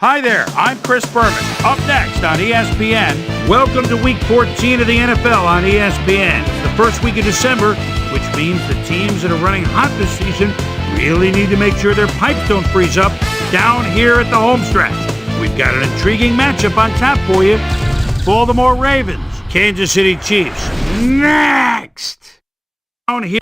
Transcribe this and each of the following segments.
Hi there, I'm Chris Berman. Up next on ESPN, welcome to Week 14 of the NFL on ESPN. It's the first week of December, which means the teams that are running hot this season really need to make sure their pipes don't freeze up down here at the home stretch. We've got an intriguing matchup on tap for you. Baltimore Ravens, Kansas City Chiefs. Next! Down here.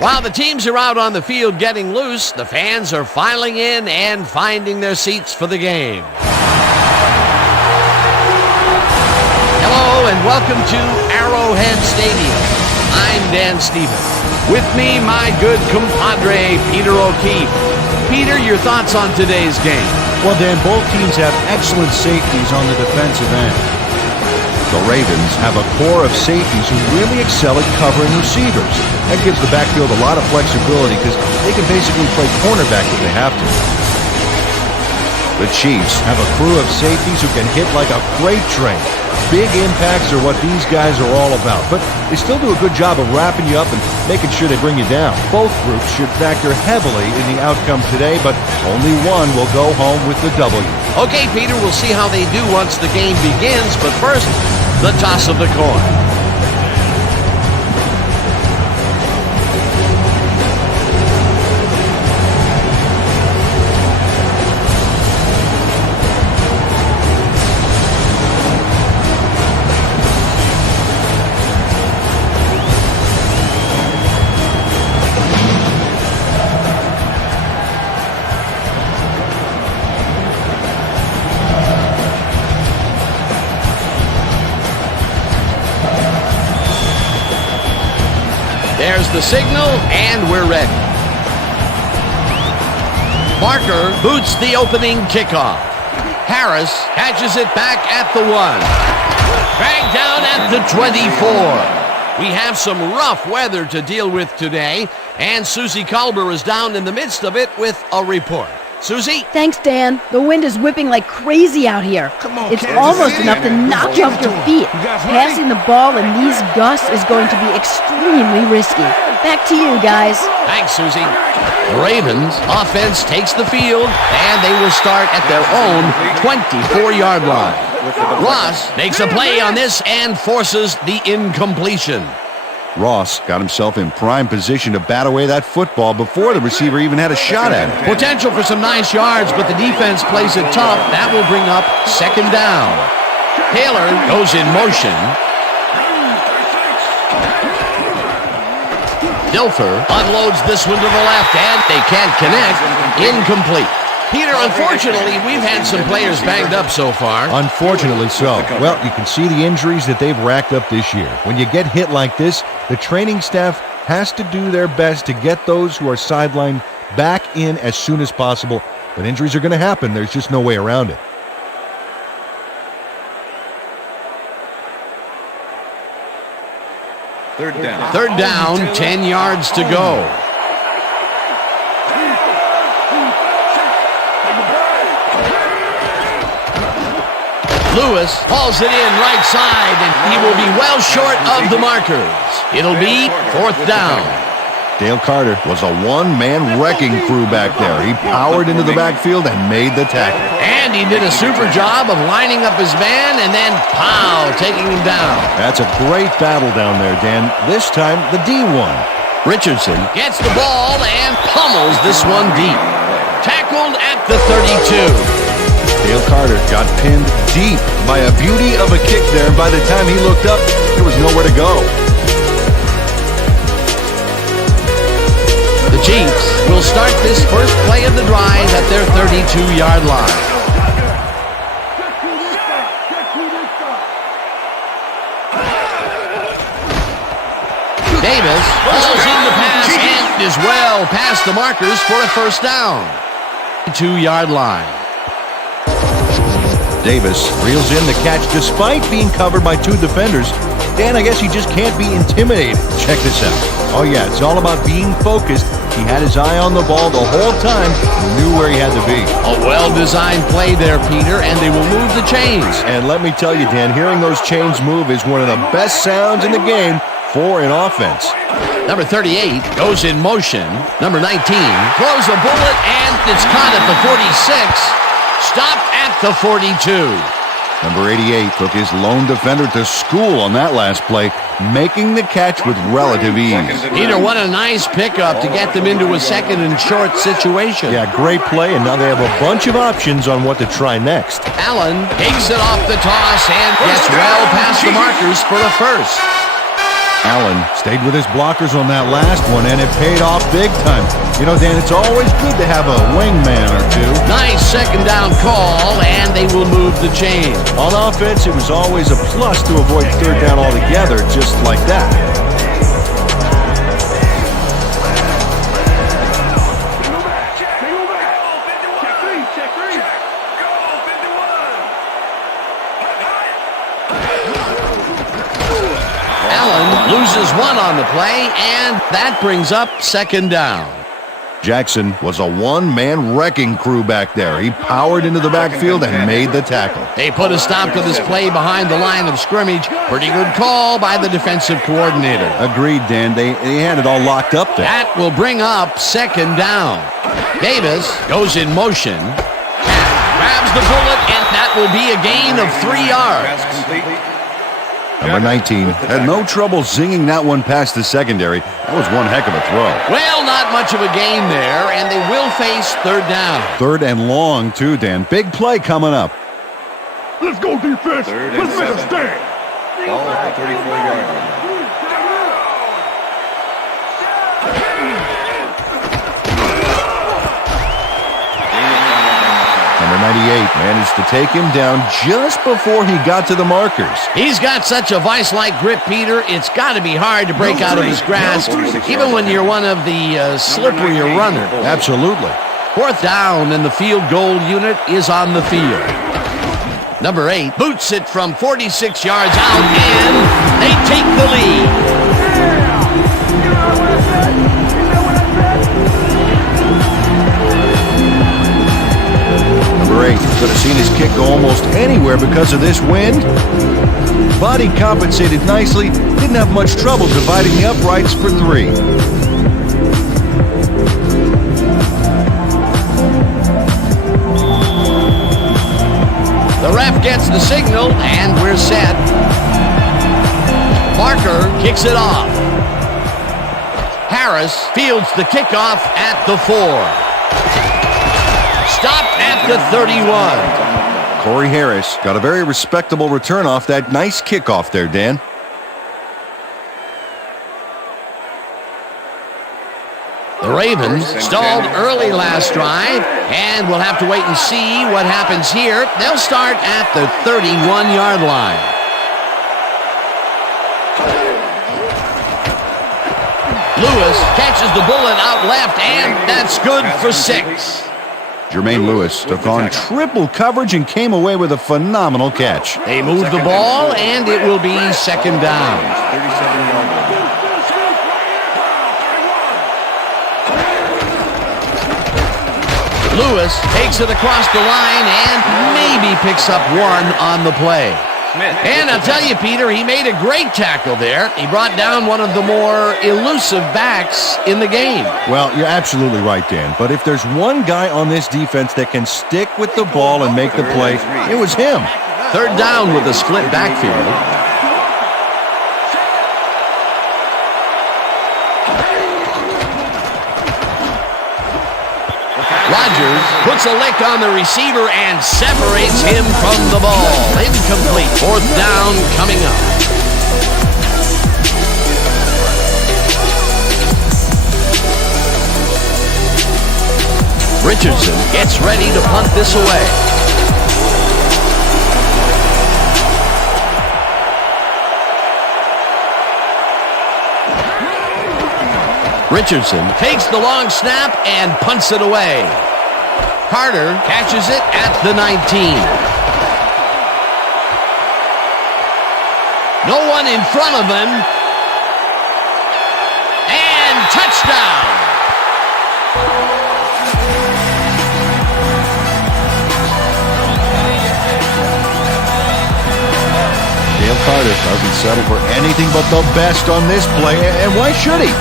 While the teams are out on the field getting loose, the fans are filing in and finding their seats for the game. Hello and welcome to Arrowhead Stadium. I'm Dan Stevens. With me, my good compadre, Peter O'Keefe. Peter, your thoughts on today's game? Well, Dan, both teams have excellent safeties on the defensive end. The Ravens have a core of safeties who really excel at covering receivers. That gives the backfield a lot of flexibility because they can basically play cornerback if they have to. The Chiefs have a crew of safeties who can hit like a freight train. Big impacts are what these guys are all about, but they still do a good job of wrapping you up and making sure they bring you down. Both groups should factor heavily in the outcome today, but only one will go home with the W. Okay, Peter, we'll see how they do once the game begins, but first, the toss of the coin. There's the signal, and we're ready. Barker boots the opening kickoff. Harris catches it back at the 1. Dragged down at the 24. We have some rough weather to deal with today, and Susie Culber is down in the midst of it with a report. Susie? Thanks, Dan. The wind is whipping like crazy out here. It's almost enough to knock you off your feet. Passing the ball in these gusts is going to be extremely risky. Back to you, guys. Thanks, Susie. The Ravens offense takes the field, and they will start at their own 24-yard line. Ross makes a play on this and forces the incompletion. Ross got himself in prime position to bat away that football before the receiver even had a shot at it. Potential for some nice yards, but the defense plays it tough. That will bring up second down. Taylor goes in motion. Dilfer unloads this one to the left, and they can't connect. Incomplete. Peter, unfortunately, we've had some players banged up so far. Unfortunately so. Well, you can see the injuries that they've racked up this year. When you get hit like this, the training staff has to do their best to get those who are sidelined back in as soon as possible. But injuries are going to happen. There's just no way around it. Third down, 10 yards to go. Lewis hauls it in right side, and he will be well short of the markers. It'll be 4th down. Dale Carter was a one-man wrecking crew back there. He powered into the backfield and made the tackle. And he did a super job of lining up his man and then, pow, taking him down. That's a great battle down there, Dan. This time, the D won. Richardson gets the ball and pummels this one deep. Tackled at the 32. Dale Carter got pinned deep by a beauty of a kick there, and by the time he looked up, there was nowhere to go. The Chiefs will start this first play of the drive at their 32-yard line. Davis falls in the pass and is well past the markers for a first down. 2-yard line. Davis reels in the catch despite being covered by 2 defenders. Dan, I guess he just can't be intimidated. Check this out. Oh yeah, it's all about being focused. He had his eye on the ball the whole time. He knew where he had to be. A well-designed play there, Peter, and they will move the chains. And let me tell you, Dan, hearing those chains move is one of the best sounds in the game for an offense. Number 38 goes in motion. Number 19 throws a bullet, and it's caught at the 46. Stopped at the 42. Number 88 took his lone defender to school on that last play, making the catch with relative ease. Peter, what a nice pickup to get them into a second and short situation. Yeah, great play, and now they have a bunch of options on what to try next. Allen takes it off the toss and gets well past the markers for a first. Allen stayed with his blockers on that last one, and it paid off big time. You know, Dan, it's always good to have a wingman or two. Nice second down call, and they will move the chain. On offense, it was always a plus to avoid third down altogether, just like that. Loses one on the play, and that brings up second down. Jackson was a one-man wrecking crew back there. He powered into the backfield and made the tackle. They put a stop to this play behind the line of scrimmage. Pretty good call by the defensive coordinator. Agreed, Dan. They had it all locked up there. That will bring up second down. Davis goes in motion, grabs the bullet, and that will be a gain of 3 yards. Number 19 had no trouble zinging that one past the secondary. That was one heck of a throw. Well, not much of a gain there, and they will face third down. Third and long, too, Dan. Big play coming up. Let's go defense. Let's make a stand. Ball at the 34-yard line. Number 98 managed to take him down just before he got to the markers. He's got such a vice-like grip, Peter. It's got to be hard to break out of his grasp, even when you're one of the slipperier runners. Absolutely. Fourth down, and the field goal unit is on the field. Number 8 boots it from 46 yards out, and they take the lead. Could have seen his kick go almost anywhere because of this wind. But he compensated nicely. Didn't have much trouble dividing the uprights for 3. The ref gets the signal, and we're set. Parker kicks it off. Harris fields the kickoff at the 4. Stopped at the 31. Corey Harris got a very respectable return off that nice kickoff there, Dan. The Ravens stalled early last drive, and we'll have to wait and see what happens here. They'll start at the 31-yard line. Lewis catches the bullet out left, and that's good for 6. Jermaine Lewis took on triple coverage and came away with a phenomenal catch. They move the ball, and it will be second down. 37-yard line. Lewis takes it across the line and maybe picks up one on the play. And I'll tell you, Peter, he made a great tackle there. He brought down one of the more elusive backs in the game. Well, you're absolutely right, Dan. But if there's one guy on this defense that can stick with the ball and make the play, it was him. Third down with a split backfield. Rodgers puts a lick on the receiver and separates him from the ball. Incomplete. Fourth down coming up. Richardson gets ready to punt this away. Richardson takes the long snap and punts it away. Carter catches it at the 19. No one in front of him. And touchdown. Dale Carter doesn't settle for anything but the best on this play, and why should he?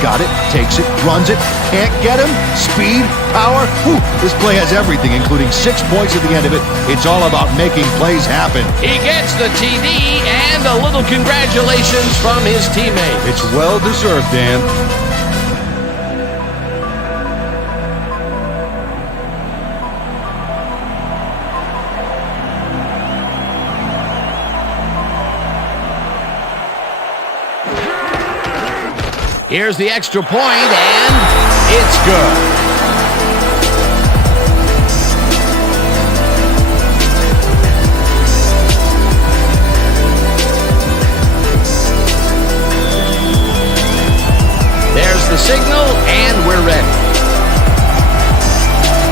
Got it, takes it, runs it, can't get him, speed, power. Whew, this play has everything, including 6 points at the end of it. It's all about making plays happen. He gets the TD and a little congratulations from his teammates. It's well-deserved, Dan. Here's the extra point, and it's good. There's the signal, and we're ready.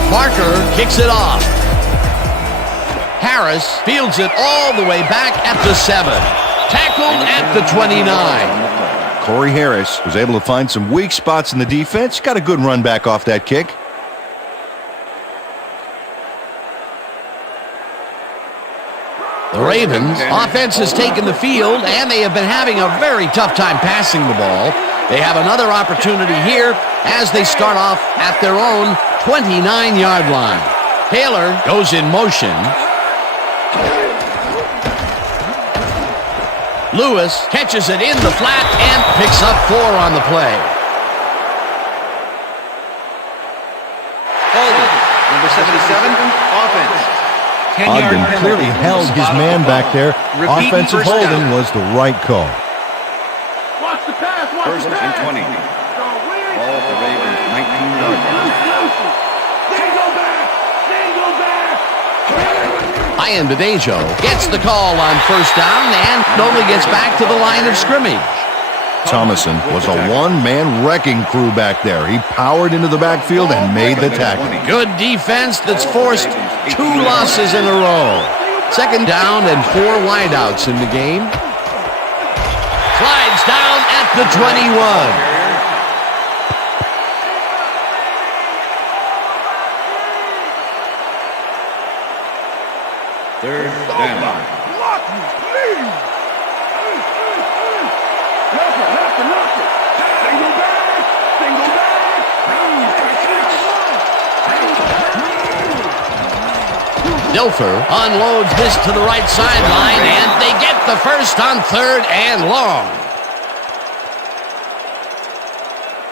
Parker kicks it off. Harris fields it all the way back at the 7. Tackled at the 29. Corey Harris was able to find some weak spots in the defense. Got a good run back off that kick. The Ravens' offense has taken the field, and they have been having a very tough time passing the ball. They have another opportunity here as they start off at their own 29-yard line. Taylor goes in motion. Lewis catches it in the flat and picks up 4 on the play. Holding. Number 77, offense. Ogden clearly held his man back there. Offensive holding was the right call. Watch the pass, watch First the pass. and 20. Ball at the Ravens, 19-yard line. Ian Badejo gets the call on first down and only gets back to the line of scrimmage. Thomason was a one-man wrecking crew back there. He powered into the backfield and made the tackle. Good defense that's forced 2 losses in a row. Second down and 4 wideouts in the game. Slides down at the 21. Third down. Block me, please. Single back. Single back. Dilfer unloads this to the right sideline, and they get the first on 3rd and long.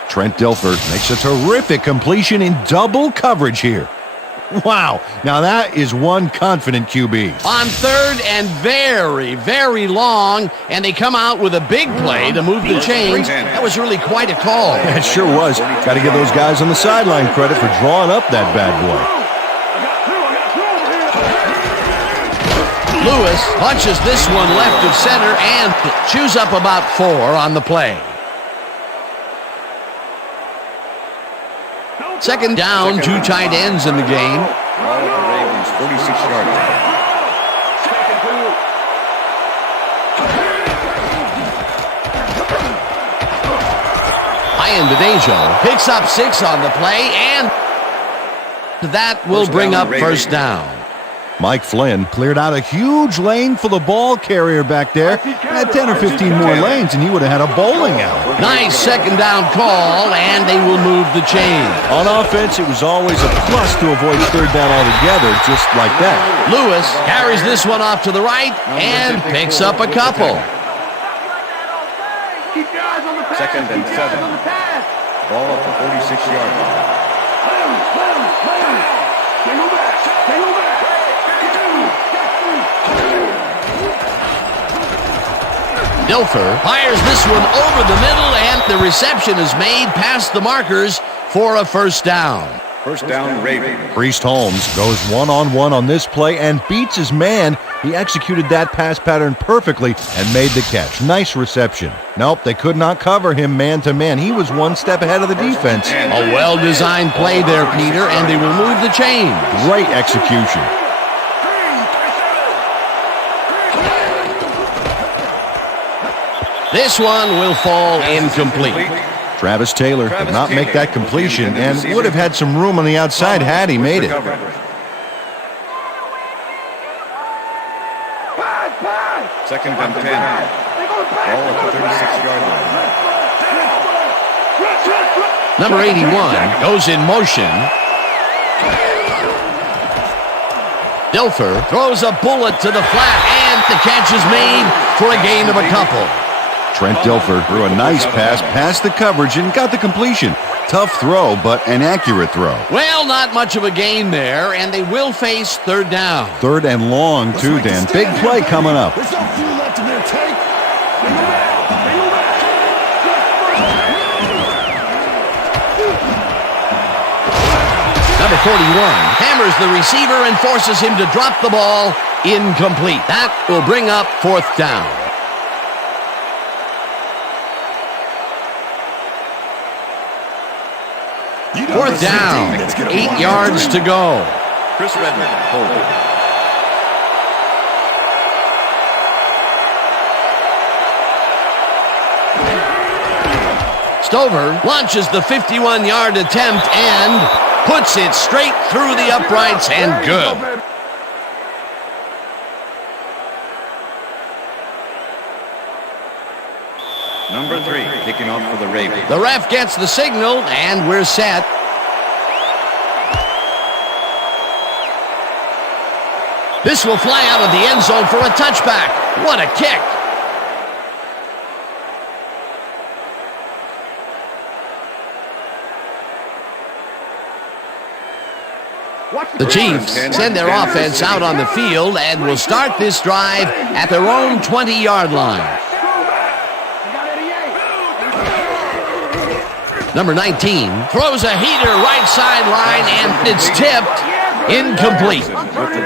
Trent Dilfer makes a terrific completion in double coverage here. Wow, now that is one confident QB. On 3rd and very, very long, and they come out with a big play to move the chains. That was really quite a call. It sure was. Got to give those guys on the sideline credit for drawing up that bad boy. Lewis punches this one left of center and chews up about 4 on the play. Second down, 2 tight ends in the game. Ball at the Ravens, 46-yard line. Ian Badejo picks up 6 on the play, and That will bring up first down. Mike Flynn cleared out a huge lane for the ball carrier back there. Had 10 or 15 more lanes, and he would have had a bowling alley. Nice second down call, and they will move the chain. On offense, it was always a plus to avoid third down altogether, just like that. Lewis carries this one off to the right and picks up a couple. Second and 7. Ball at the 46-yard line. Dilfer fires this one over the middle, and the reception is made past the markers for a first down. First down, Ravens. Priest Holmes goes one-on-one on this play and beats his man. He executed that pass pattern perfectly and made the catch. Nice reception. Nope, they could not cover him man-to-man. He was one step ahead of the defense. A well-designed play there, Peter, and they will move the chain. Great execution. This one will fall incomplete. Travis Taylor did not make that completion and would have had some room on the outside had he made it. Second and 10. Ball at the 36-yard line. Number 81 goes in motion. Dilfer throws a bullet to the flat, and the catch is made for a gain of a couple. Trent Dilfer threw a nice pass past the coverage and got the completion. Tough throw, but an accurate throw. Well, not much of a gain there, and they will face third down. Third and long, too, Dan. Big play coming up. There's no fuel left in their tank. Number 41 hammers the receiver and forces him to drop the ball. Incomplete. That will bring up fourth down. Fourth down, 8 yards to go. Chris Redmond, holding. Stover launches the 51-yard attempt and puts it straight through the uprights and good. Number 3, kicking off for the Ravens. The ref gets the signal, and we're set. This will fly out of the end zone for a touchback. What a kick. The Chiefs send their offense out on the field and will start this drive at their own 20-yard line. Number 19 throws a heater right sideline, and it's tipped incomplete.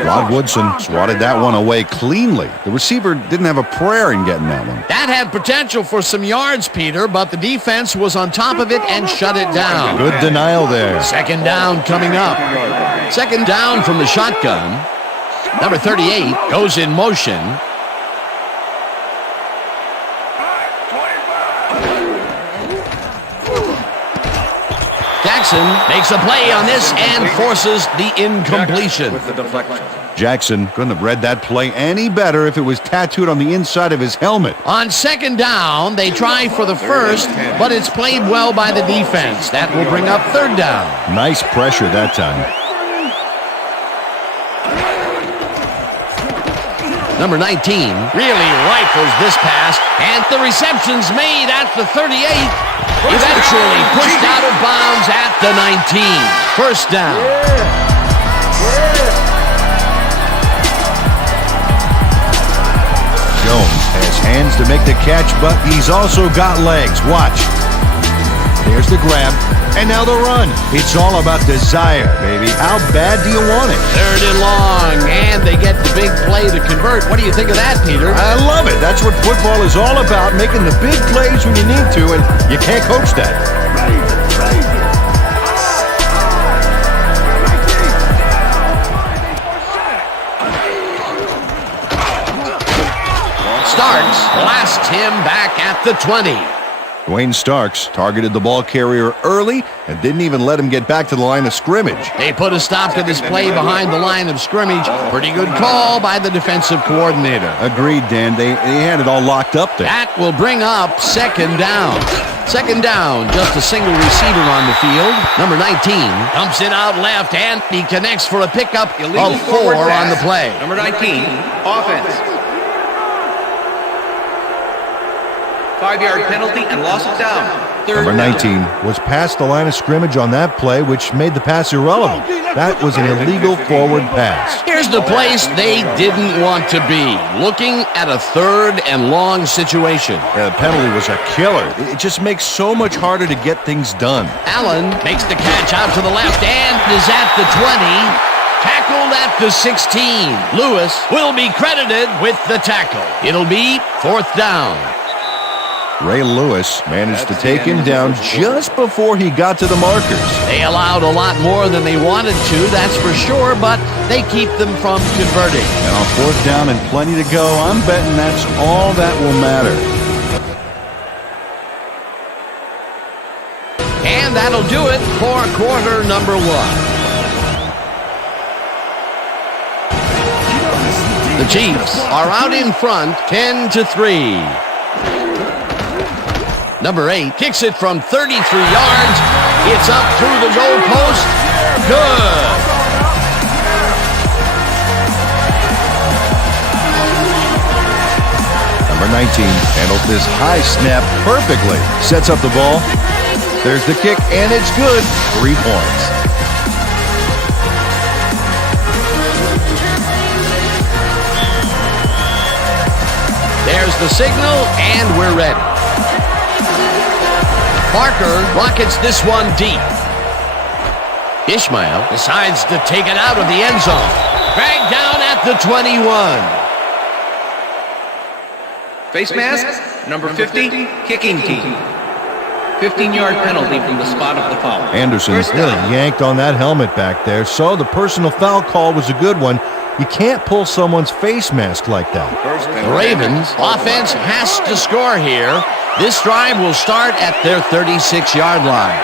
Rod Woodson swatted that one away cleanly. The receiver didn't have a prayer in getting that one. That had potential for some yards, Peter, but the defense was on top of it and shut it down. Good denial there. Second down coming up. Second down from the shotgun. Number 38 goes in motion. Jackson makes a play on this and forces the incompletion. With the deflection. Jackson couldn't have read that play any better if it was tattooed on the inside of his helmet. On second down, they try for the first, but it's played well by the defense. That will bring up third down. Nice pressure that time. Number 19 really rifles this pass, and the reception's made at the 38. Eventually pushed out of bounds at the 19. First down. Jones has hands to make the catch, but he's also got legs. Watch. There's the grab, and now the run. It's all about desire, baby. How bad do you want it? Third and long, and they get the big play to convert. What do you think of that, Peter? I love it. That's what football is all about, making the big plays when you need to, and you can't coach that. Starks blasts him back at the 20. Dwayne Starks targeted the ball carrier early and didn't even let him get back to the line of scrimmage. They put a stop to this play behind the line of scrimmage. Pretty good call by the defensive coordinator. Agreed, Dan. They had it all locked up there. That will bring up second down. Second down, just a single receiver on the field. Number 19 dumps it out left, and he connects for a pickup of 4 on the play. Number 19, offense. 5-yard penalty and loss of down. Number 19 was past the line of scrimmage on that play, which made the pass irrelevant. That was an illegal forward pass. Here's the place they didn't want to be, looking at a 3rd and long situation. The penalty was a killer. It just makes so much harder to get things done. Allen makes the catch out to the left and is at the 20. Tackled at the 16. Lewis will be credited with the tackle. It'll be 4th down. Ray Lewis managed to take him down just before he got to the markers. They allowed a lot more than they wanted to, that's for sure, but they keep them from converting. And on 4th down and plenty to go, I'm betting that's all that will matter. And that'll do it for quarter number 1. The Chiefs are out in front, 10-3. Number 8 kicks it from 33 yards. It's up through the goalpost. Good. Number 19 handles this high snap perfectly. Sets up the ball. There's the kick, and it's good. 3 points. There's the signal, and we're ready. Parker rockets this one deep. Ishmael decides to take it out of the end zone. Dragged down at the 21. Face mask, number 50, kicking team. 15-yard penalty from the spot of the foul. Anderson really yanked on that helmet back there, so the personal foul call was a good one. You can't pull someone's face mask like that. The Ravens offense has to score here. This drive will start at their 36-yard line.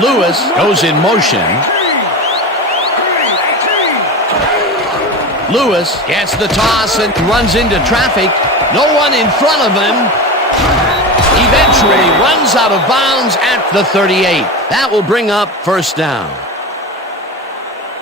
Lewis goes in motion. Lewis gets the toss and runs into traffic. No one in front of him. Eventually runs out of bounds at the 38. That will bring up 1st down.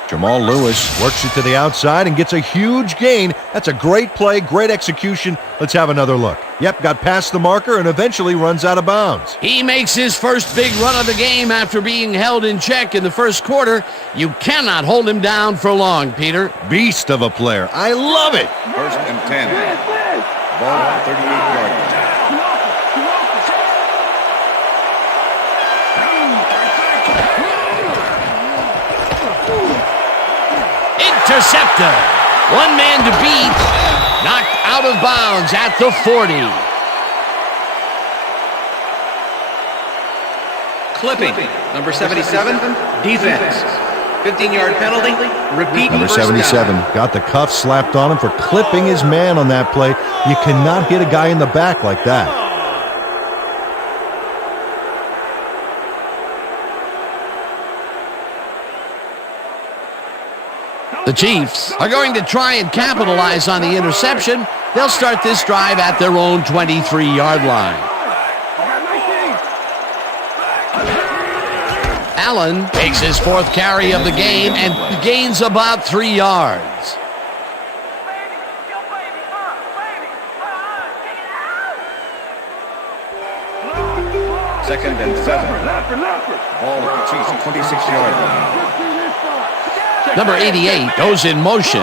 Jamal Lewis works it to the outside and gets a huge gain. That's a great play, great execution. Let's have another look. Yep, got past the marker and eventually runs out of bounds. He makes his first big run of the game after being held in check in the first quarter. You cannot hold him down for long, Peter. Beast of a player. I love it. 1st and 10. Ball at 38-yard line. Intercepted. One man to beat. Knocked out of bounds at the 40. Clipping, number 77, defense. 15-yard penalty, repeat. Number 1st 77 down. got the cuff slapped on him for clipping his man on that play. You cannot hit a guy in the back like that. The Chiefs are going to try and capitalize on the interception. They'll start this drive at their own 23-yard line. Allen takes his 4th carry of the game and gains about 3 yards. Second and 7. Ball at the Chiefs' 26-yard line. Number 88 goes in motion.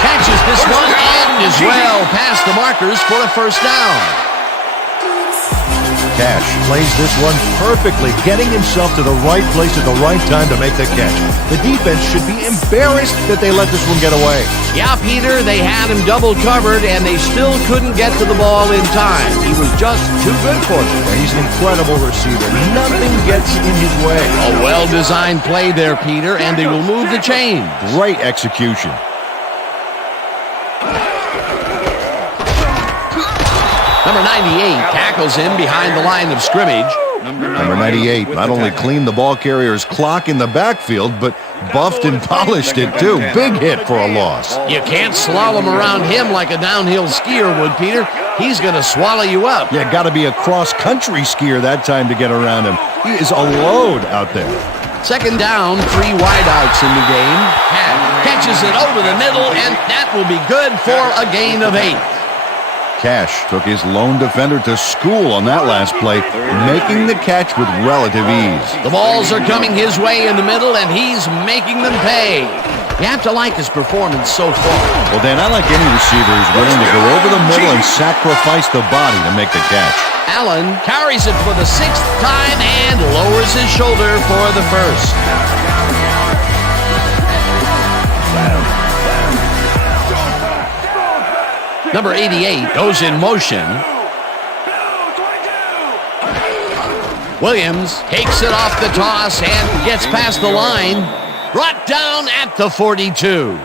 Catches this one and is well past the markers for a 1st down. Cash plays this one perfectly, getting himself to the right place at the right time to make the catch. The defense should be embarrassed that they let this one get away. Yeah, Peter, they had him double covered, and they still couldn't get to the ball in time. He was just too good for them. And he's an incredible receiver. Nothing gets in his way. A well-designed play there, Peter, and they will move the chains. Great execution. Number 98 tackles him behind the line of scrimmage. Number 98 not only cleaned the ball carrier's clock in the backfield, but buffed and polished it too. Big hit for a loss. You can't slalom around him like a downhill skier would, Peter. He's going to swallow you up. Yeah, got to be a cross-country skier that time to get around him. He is a load out there. Second down, 3 wideouts in the game. Catches it over the middle, and that will be good for a gain of 8. Cash took his lone defender to school on that last play, making the catch with relative ease. The balls are coming his way in the middle, and he's making them pay. You have to like his performance so far. Well, Dan, I like any receiver who's willing to go over the middle and sacrifice the body to make the catch. Allen carries it for the 6th time and lowers his shoulder for the first. Number 88 goes in motion. Williams takes it off the toss and gets past the line. Brought down at the 42.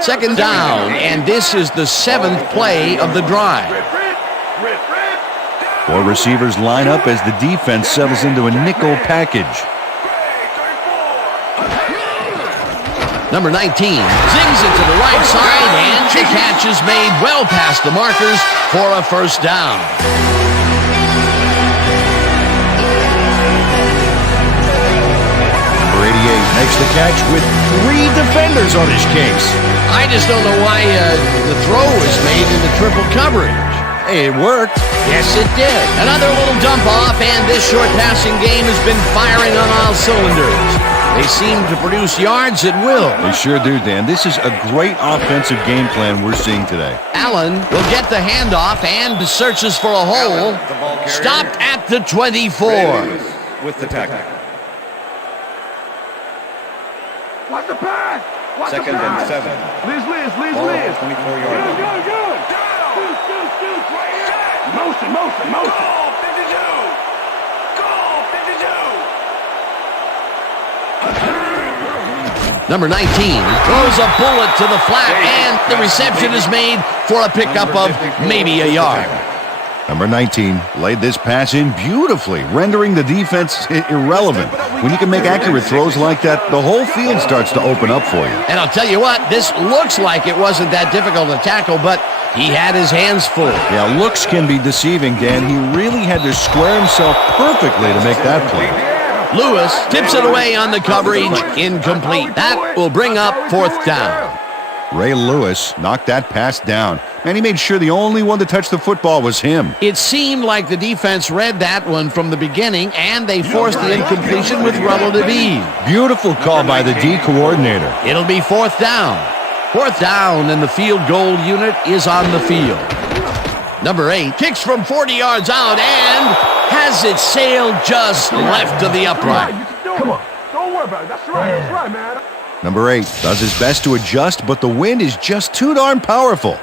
Second down, and this is the 7th play of the drive. 4 receivers line up as the defense settles into a nickel package. Number 19 zings it to the right side, and the catch is made well past the markers for a first down. Number 88 makes the catch with 3 defenders on his case. I just don't know why the throw was made into triple coverage. Hey, it worked. Yes, it did. Another little dump off, and this short passing game has been firing on all cylinders. They seem to produce yards at will. They sure do, Dan. This is a great offensive game plan we're seeing today. Allen will get the handoff and searches for a hole. Stopped at the 24. With the tackle. Watch the pass. Second and 7. Liz. 24-yard line. Good. Right here. Motion. Goal 52. Number 19 throws a bullet to the flat, and the reception is made for a pickup of maybe a yard. Number 19 laid this pass in beautifully, rendering the defense irrelevant. When you can make accurate throws like that, the whole field starts to open up for you. And I'll tell you what, this looks like it wasn't that difficult to tackle, but he had his hands full. Yeah, looks can be deceiving, Dan. He really had to square himself perfectly to make that play. Lewis tips it away on the coverage, incomplete. That will bring up 4th down. Ray Lewis knocked that pass down, and he made sure the only one to touch the football was him. It seemed like the defense read that one from the beginning, and they forced the incompletion with relative ease. Beautiful call by the D coordinator. It'll be 4th down. 4th down, and the field goal unit is on the field. Number 8 kicks from 40 yards out and has it sailed just left of the upright. Come on. Don't worry about it. That's right, man. Number 8 does his best to adjust, but the wind is just too darn powerful.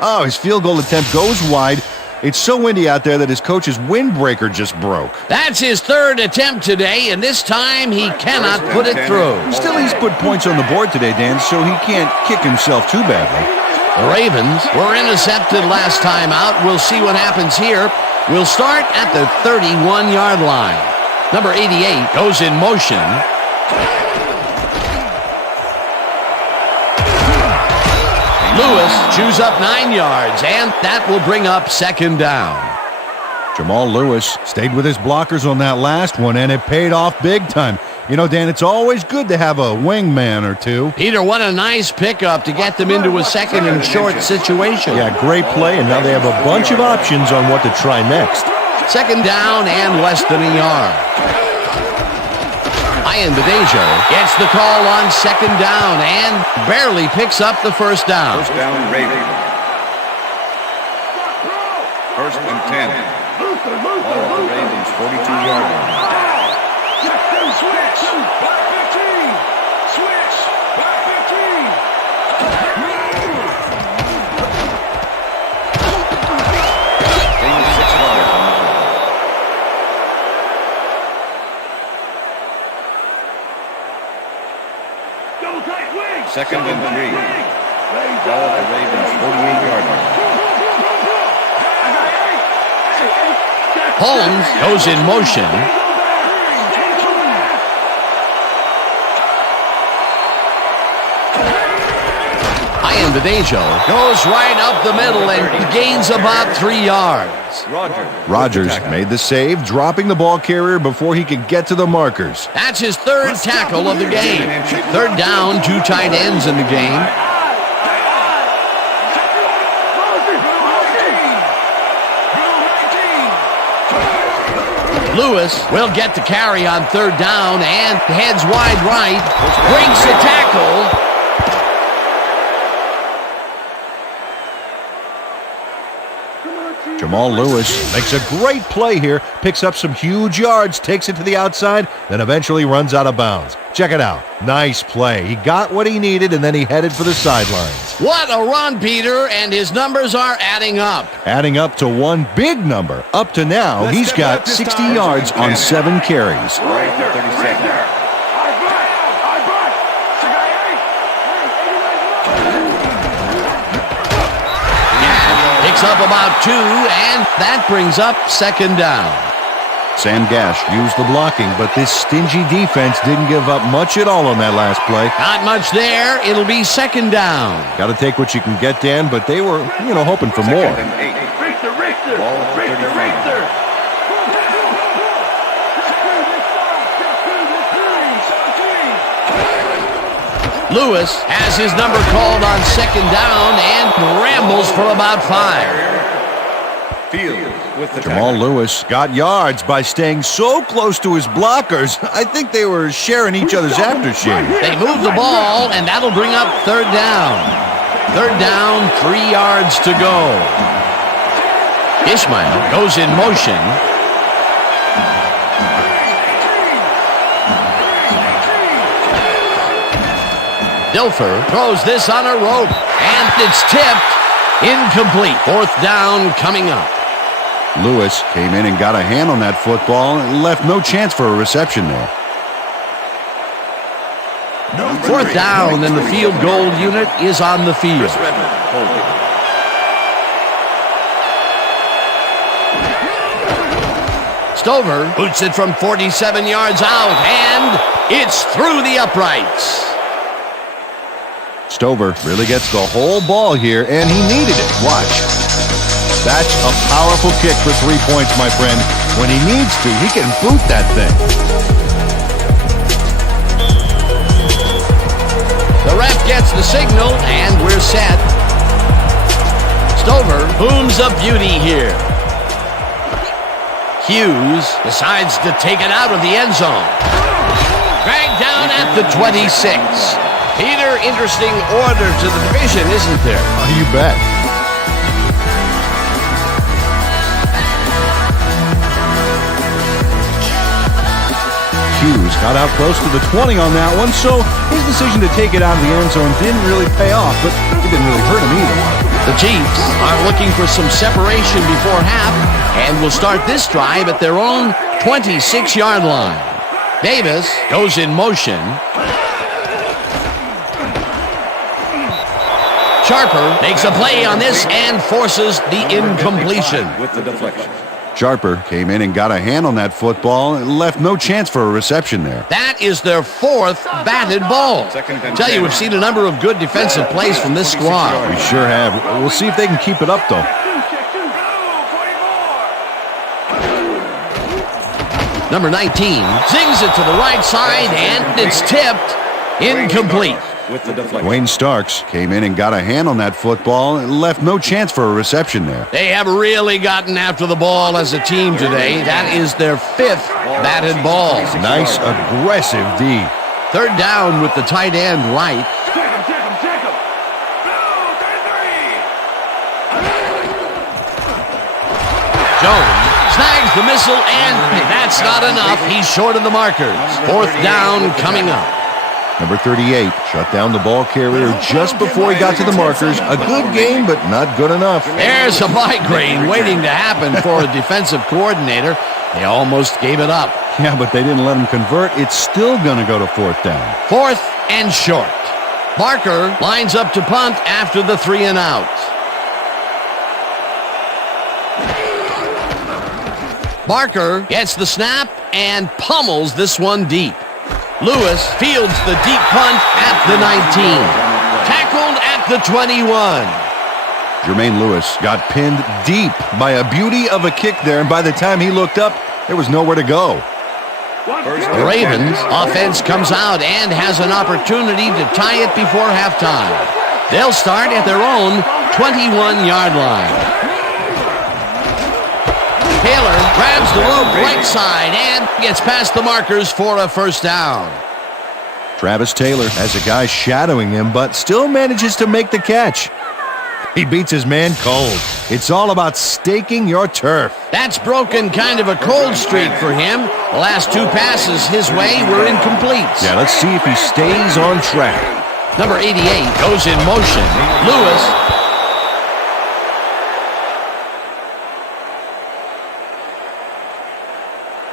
Oh, his field goal attempt goes wide. It's so windy out there that his coach's windbreaker just broke. That's his 3rd attempt today, and this time he cannot put it through. Still, he's put points on the board today, Dan, so he can't kick himself too badly. The Ravens were intercepted last time out. We'll see what happens here. We'll start at the 31-yard line. Number 88 goes in motion. Lewis chews up 9 yards, and that will bring up 2nd down. Jamal Lewis stayed with his blockers on that last one, and it paid off big time. You know, Dan, it's always good to have a wingman or two. Peter, what a nice pickup to get them into a 2nd and short situation. Yeah, great play, and now they have a bunch of options on what to try next. 2nd down and less than a yard. Ian Badejo gets the call on 2nd down and barely picks up the 1st down. First down, Ravens. 1st and 10. All the Ravens, 42-yard line. Switch, back 15. Switch, back 15. Gain of 6 yards on the ball. Double tight wing. 2nd and 3. Ball at the Ravens' 48-yard line. Holmes goes in motion. Dedejo goes right up the middle and gains about 3 yards. Rodgers made the save, dropping the ball carrier before he could get to the markers. That's his 3rd tackle of the game. 3rd down, 2 tight ends in the game. Lewis will get the carry on 3rd down and heads wide right. Breaks the tackle. Jamal Lewis makes a great play here, picks up some huge yards, takes it to the outside, then eventually runs out of bounds. Check it out. Nice play. He got what he needed, and then he headed for the sidelines. What a run, Peter, and his numbers are adding up. Adding up to one big number. Up to now, he's got 60 yards on 7 carries. Right there, 30 seconds. Up about 2, and that brings up 2nd down. Sam Gash used the blocking, but this stingy defense didn't give up much at all on that last play. Not much there. It'll be 2nd down. Got to take what you can get, Dan, but they were, hoping for more. Lewis has his number called on 2nd down and rambles for about 5. Jamal Lewis got yards by staying so close to his blockers. I think they were sharing each other's aftershave. They move the ball, and that'll bring up 3rd down. 3rd down, 3 yards to go. Ishmael goes in motion. Dilfer throws this on a rope, and it's tipped. Incomplete. 4th down coming up. Lewis came in and got a hand on that football and left no chance for a reception there. 4th down, and the field goal unit is on the field. Stover boots it from 47 yards out, and it's through the uprights. Stover really gets the whole ball here, and he needed it. Watch. That's a powerful kick for 3 points, my friend. When he needs to, he can boot that thing. The ref gets the signal, and we're set. Stover booms a beauty here. Hughes decides to take it out of the end zone. Dragged down at the 26. Peter, interesting order to the division, isn't there? Oh, you bet. Hughes got out close to the 20 on that one, so his decision to take it out of the end zone didn't really pay off, but it didn't really hurt him either. The Chiefs are looking for some separation before half and will start this drive at their own 26-yard line. Davis goes in motion. Sharper makes a play on this and forces the incompletion. With the deflection. Sharper came in and got a hand on that football and left no chance for a reception there. That is their 4th batted ball. Tell you, we've seen a number of good defensive plays from this squad. We sure have. We'll see if they can keep it up, though. Number 19 zings it to the right side, and it's tipped. Incomplete. With the deflection. Wayne Starks came in and got a hand on that football and left no chance for a reception there. They have really gotten after the ball as a team today. That is their 5th batted ball. Nice, aggressive D. 3rd down with the tight end right. Jones snags the missile, and that's not enough. He's short of the markers. 4th down coming up. Number 38 shut down the ball carrier just before he got to the markers. A good game, but not good enough. There's a migraine waiting to happen for a defensive coordinator. They almost gave it up. Yeah, but they didn't let him convert. It's still going to go to 4th down. 4th and short. Barker lines up to punt after the 3 and out. Barker gets the snap and pummels this one deep. Lewis fields the deep punt at the 19. Tackled at the 21. Jermaine Lewis got pinned deep by a beauty of a kick there, and by the time he looked up, there was nowhere to go. The Ravens offense comes out and has an opportunity to tie it before halftime. They'll start at their own 21-yard line. Taylor grabs the rope right side and gets past the markers for a first down. Travis Taylor has a guy shadowing him, but still manages to make the catch. He beats his man cold. It's all about staking your turf. That's broken kind of a cold streak for him. The last 2 passes his way were incomplete. Yeah, let's see if he stays on track. Number 88 goes in motion. Lewis.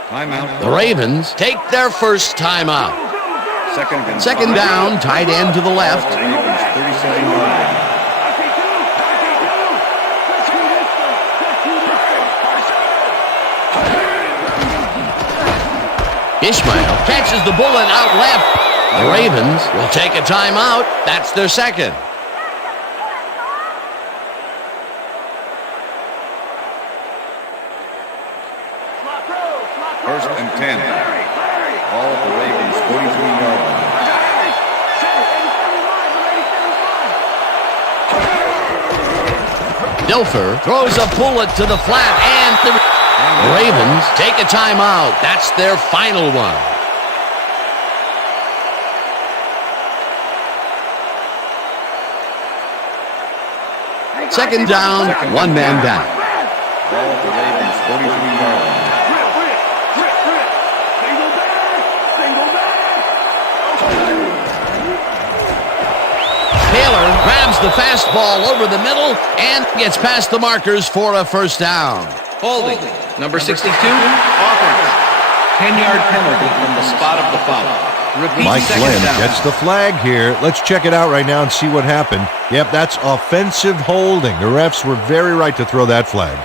Timeout. The Ravens take their first timeout. Second down, tight end to the left. Ravens 37-yard. Ishmael catches the bullet out left. The Ravens will take a timeout. That's their second. First and 10. Ball at the Ravens 43-yard line. Dilfer throws a bullet to the flat, and the Ravens take a timeout. That's their final one. Second down, 1 man down. Ball at the Ravens 43-yard line. Taylor grabs the fastball over the middle and gets past the markers for a first down. Holding. Number 62, offense. 10-yard penalty from the spot of the foul. Repeat Mike second Flynn down. gets the flag here. Let's check it out right now and see what happened. Yep, that's offensive holding. The refs were very right to throw that flag.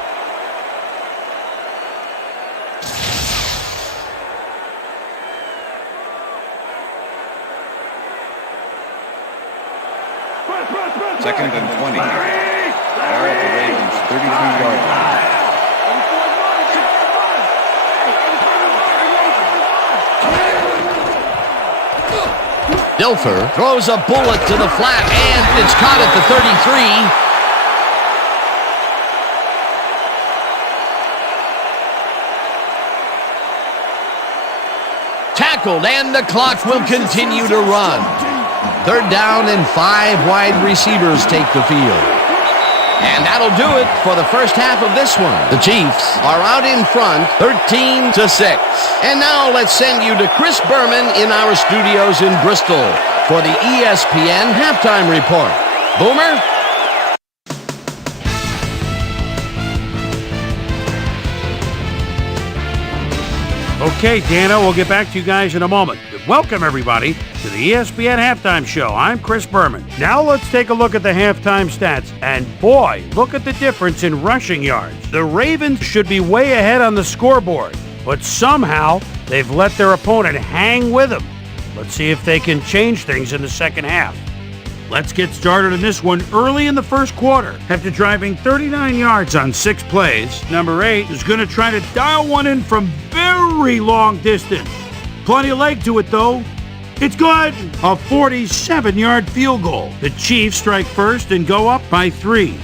Second and 20. Ball at the Ravens 33-yard line. Dilfer throws a bullet to the flat, and it's caught at the 33. Tackled, and the clock will continue to run. Third down and 5 wide receivers take the field. And that'll do it for the first half of this one. The Chiefs are out in front, 13-6. And now let's send you to Chris Berman in our studios in Bristol for the ESPN Halftime Report. Boomer? Okay, Dana, we'll get back to you guys in a moment. But welcome, everybody, to the ESPN Halftime Show. I'm Chris Berman. Now let's take a look at the halftime stats. And boy, look at the difference in rushing yards. The Ravens should be way ahead on the scoreboard, but somehow they've let their opponent hang with them. Let's see if they can change things in the second half. Let's get started in this one early in the first quarter. After driving 39 yards on 6 plays, number 8 is going to try to dial one in from very long distance. Plenty of leg to it, though. It's good. A 47-yard field goal. The Chiefs strike first and go up by 3.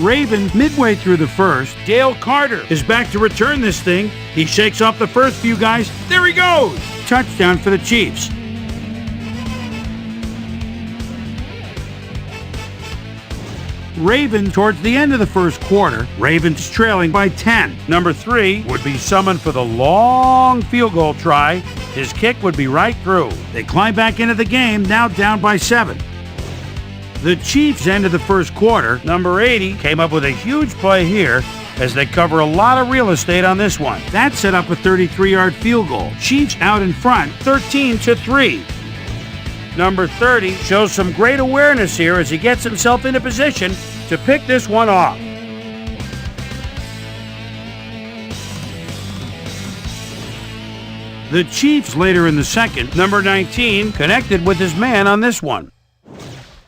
Ravens midway through the first. Dale Carter is back to return this thing. He shakes off the first few guys. There he goes. Touchdown for the Chiefs. Ravens towards the end of the first quarter. Ravens trailing by 10. Number 3 would be summoned for the long field goal try. His kick would be right through. They climb back into the game, now down by 7. The Chiefs ended the first quarter. Number 80 came up with a huge play here as they cover a lot of real estate on this one. That set up a 33-yard field goal. Chiefs out in front, 13-3. Number 30 shows some great awareness here as he gets himself into position to pick this one off. The Chiefs later in the second, number 19, connected with his man on this one.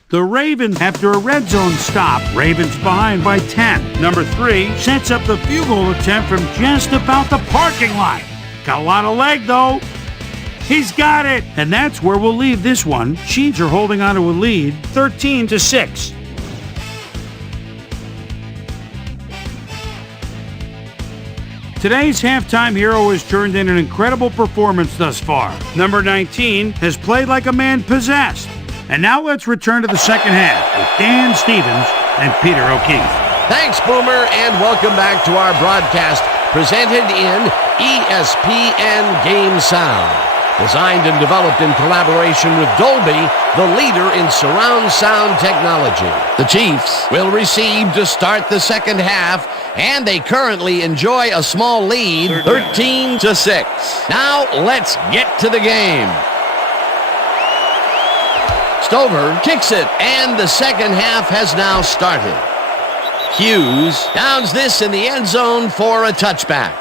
The Ravens, after a red zone stop, Ravens behind by 10. Number 3 sets up the field goal attempt from just about the parking lot. Got a lot of leg though. He's got it! And that's where we'll leave this one. Chiefs are holding on to a lead, 13-6. Today's halftime hero has turned in an incredible performance thus far. Number 19 has played like a man possessed. And now let's return to the second half with Dan Stevens and Peter O'Keefe. Thanks, Boomer, and welcome back to our broadcast presented in ESPN Game Sound. Designed and developed in collaboration with Dolby, the leader in surround sound technology. The Chiefs will receive to start the second half, and they currently enjoy a small lead, 13-6. Now let's get to the game. Stover kicks it, and the second half has now started. Hughes downs this in the end zone for a touchback.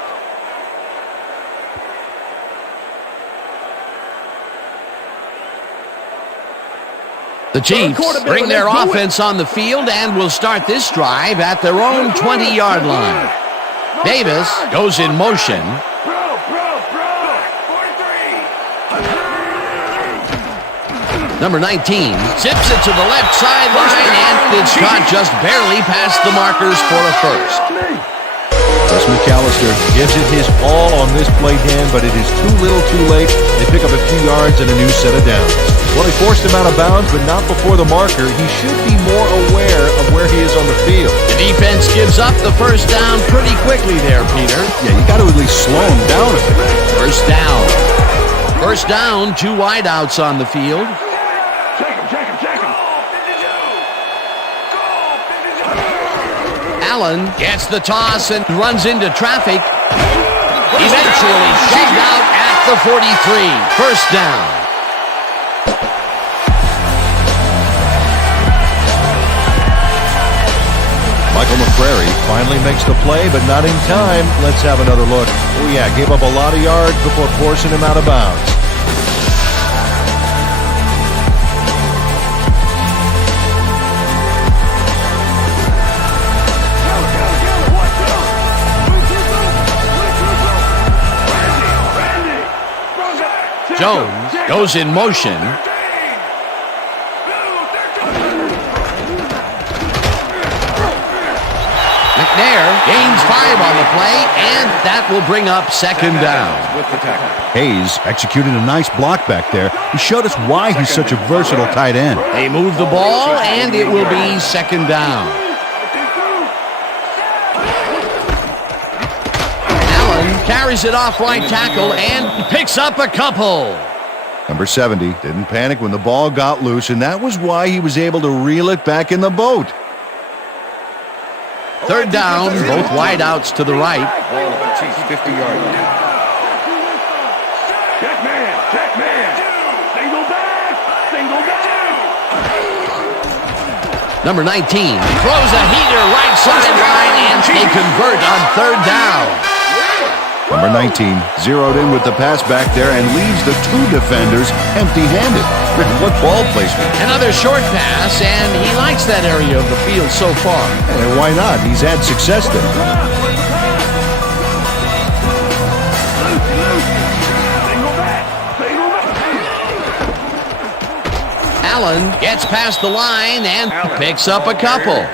The Chiefs bring their offense on the field and will start this drive at their own 20-yard line. Davis goes in motion. Number 19 zips it to the left sideline, and it's caught just barely past the markers for a first. Wes McAllister gives it his all on this play, Dan, but it is too little too late. They pick up a few yards and a new set of downs. Well, he forced him out of bounds, but not before the marker. He should be more aware of where he is on the field. The defense gives up the first down pretty quickly there, Peter. Yeah, you got to at least slow him down a bit. First down. First down, 2 wideouts on the field. Allen gets the toss and runs into traffic. Eventually shoved out at the 43. First down. Michael McCrary finally makes the play, but not in time. Let's have another look. Oh yeah, gave up a lot of yards before forcing him out of bounds. Jones goes in motion. McNair gains 5 on the play, and that will bring up second down. Hayes executed a nice block back there. He showed us why he's such a versatile tight end. They move the ball, and it will be second down. Carries it off right tackle and picks up a couple. Number 70 didn't panic when the ball got loose, and that was why he was able to reel it back in the boat. Third down, both wideouts to the right. Ball at the Chiefs' 50-yard line. Check man. Single back. Number 19 throws a heater right sideline, and they convert on third down. Number 19 zeroed in with the pass back there and leaves the 2 defenders empty-handed. What ball placement. Another short pass, and he likes that area of the field so far. And why not? He's had success there. Allen gets past the line and picks up a couple.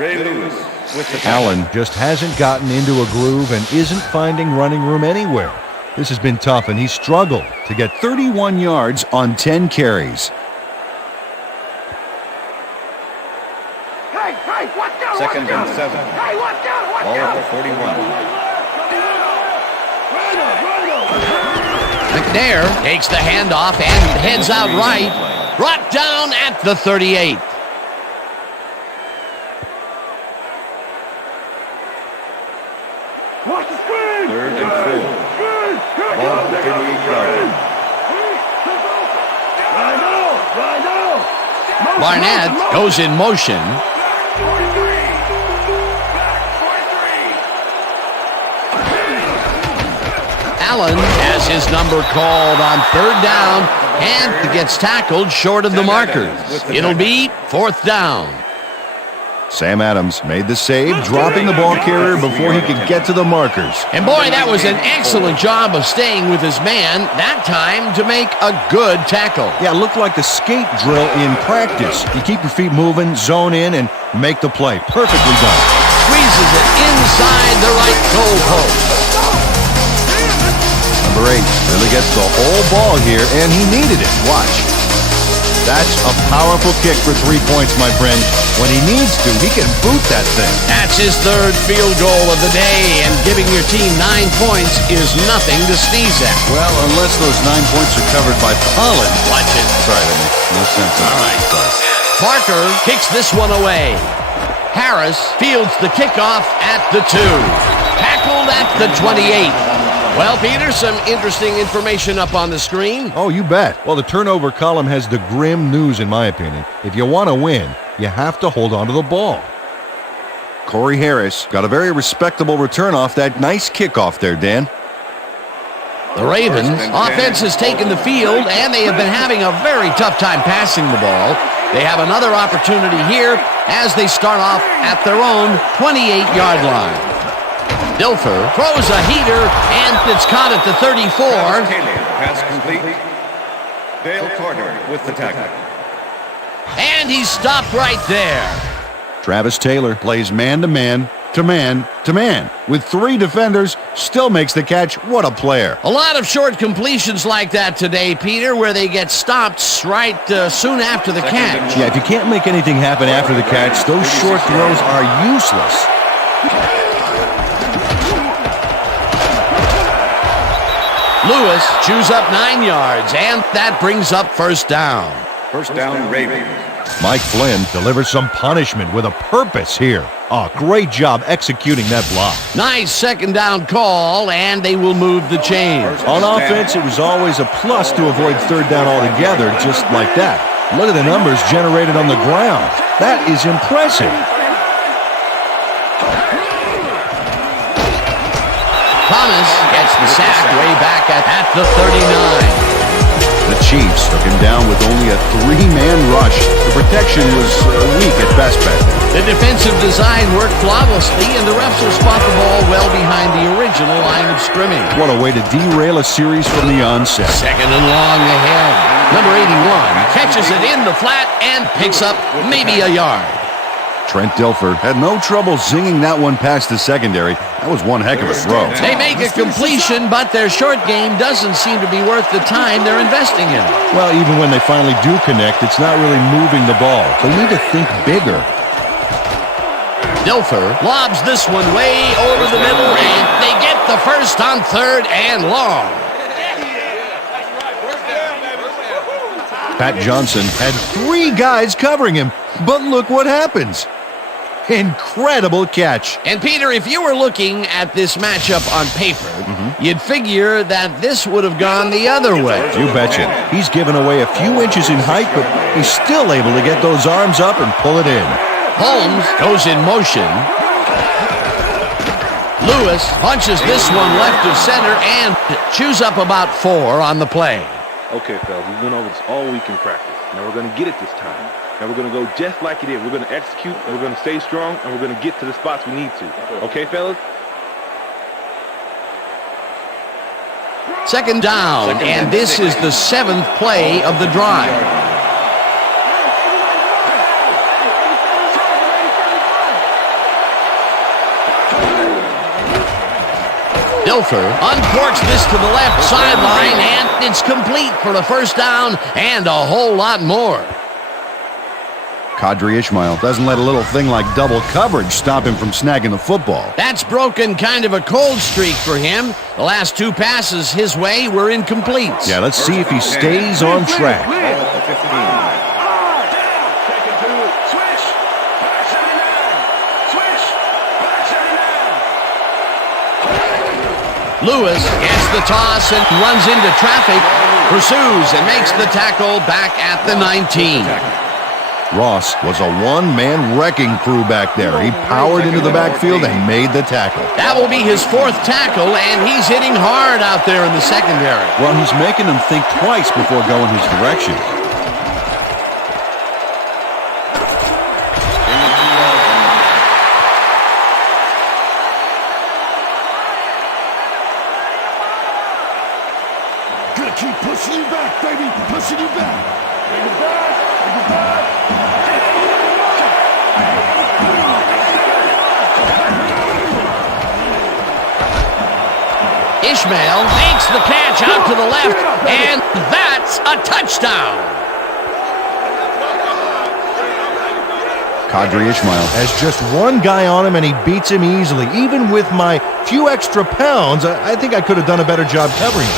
Ray Lewis with the Allen just hasn't gotten into a groove and isn't finding running room anywhere. This has been tough, and he's struggled to get 31 yards on 10 carries. Hey, watch out! second and 7. Hey, watch out! Ball at the 41. McNair takes the handoff and heads out right. Brought down at the 38. Watch the screen! Third and 4. Ball at the 38-yard line. Barnett goes in motion. Allen has his number called on third down and gets tackled short of the markers. It'll be fourth down. Sam Adams made the save, dropping the ball carrier before he could get to the markers. And boy, that was an excellent job of staying with his man, that time to make a good tackle. Yeah, it looked like the skate drill in practice. You keep your feet moving, zone in, and make the play. Perfectly done. Squeezes it inside the right goal post. Number 8 really gets the whole ball here, and he needed it. Watch. That's a powerful kick for 3 points, my friend. When he needs to, he can boot that thing. That's his third field goal of the day, and giving your team 9 points is nothing to sneeze at. Well, unless those 9 points are covered by pollen. Watch it. Sorry, that makes no sense. All right. Parker kicks this one away. Harris fields the kickoff at the 2. Tackled at the 28. Well, Peter, some interesting information up on the screen. Oh, you bet. Well, the turnover column has the grim news, in my opinion. If you want to win, you have to hold on to the ball. Corey Harris got a very respectable return off that nice kickoff there, Dan. The Ravens offense has taken the field, and they have been having a very tough time passing the ball. They have another opportunity here as they start off at their own 28-yard line. Dilfer throws a heater, and it's caught at the 34. Pass complete. Dale Carter with the tackle. And he's stopped right there. Travis Taylor plays man-to-man, to man-to-man. With 3 defenders, still makes the catch. What a player. A lot of short completions like that today, Peter, where they get stopped right soon after the catch. Yeah, if you can't make anything happen after the catch, those short throws are useless. Lewis chews up 9 yards, and that brings up first down. First down, Ravens. Mike Flynn delivers some punishment with a purpose here. Oh, great job executing that block. Nice second down call, and they will move the chains. On offense, it was always a plus to avoid third down altogether, just like that. Look at the numbers generated on the ground. That is impressive. Thomas gets the sack way back at the 39. The Chiefs took him down with only a 3-man rush. The protection was weak at best back then. The defensive design worked flawlessly, and the refs will spot the ball well behind the original line of scrimmage. What a way to derail a series from the onset. Second and long ahead. Number 81 catches it in the flat and picks up maybe a yard. Trent Dilfer had no trouble zinging that one past the secondary. That was one heck of a throw. They make a completion, but their short game doesn't seem to be worth the time they're investing in. Well, even when they finally do connect, it's not really moving the ball. They need to think bigger. Dilfer lobs this one way over the middle, and they get the first on third and long. Pat Johnson had 3 guys covering him, but look what happens. Incredible catch. And Peter, if you were looking at this matchup on paper, you'd figure that this would have gone the other way. You betcha. He's given away a few inches in height, but he's still able to get those arms up and pull it in. Holmes goes in motion. Lewis punches this one left of center and chews up about 4 on the play. Okay, fellas, we went over this all week in practice. Now we're going to get it this time. Now we're going to go just like it is. We're going to execute, and we're going to stay strong, and we're going to get to the spots we need to. Okay, fellas? Second down, and this is the 7th play of the drive. Dilfer uncorks this to the left sideline, and it's complete for the first down and a whole lot more. Kadri Ishmael doesn't let a little thing like double coverage stop him from snagging the football. That's broken kind of a cold streak for him. The last 2 passes his way were incomplete. Yeah, let's see if he stays on track. Lewis gets the toss and runs into traffic. Pursues and makes the tackle back at the 19. Ross was a one-man wrecking crew back there. He powered into the backfield and made the tackle. That will be his 4th tackle, and he's hitting hard out there in the secondary. Well, he's making them think twice before going his direction. Gonna keep pushing you back, baby. Pushing you back. Bring it back. Bring it back. Ishmael makes the catch out to the left, and that's a touchdown. Kadri Ishmael has just one guy on him, and he beats him easily. Even with my few extra pounds, I think I could have done a better job covering him.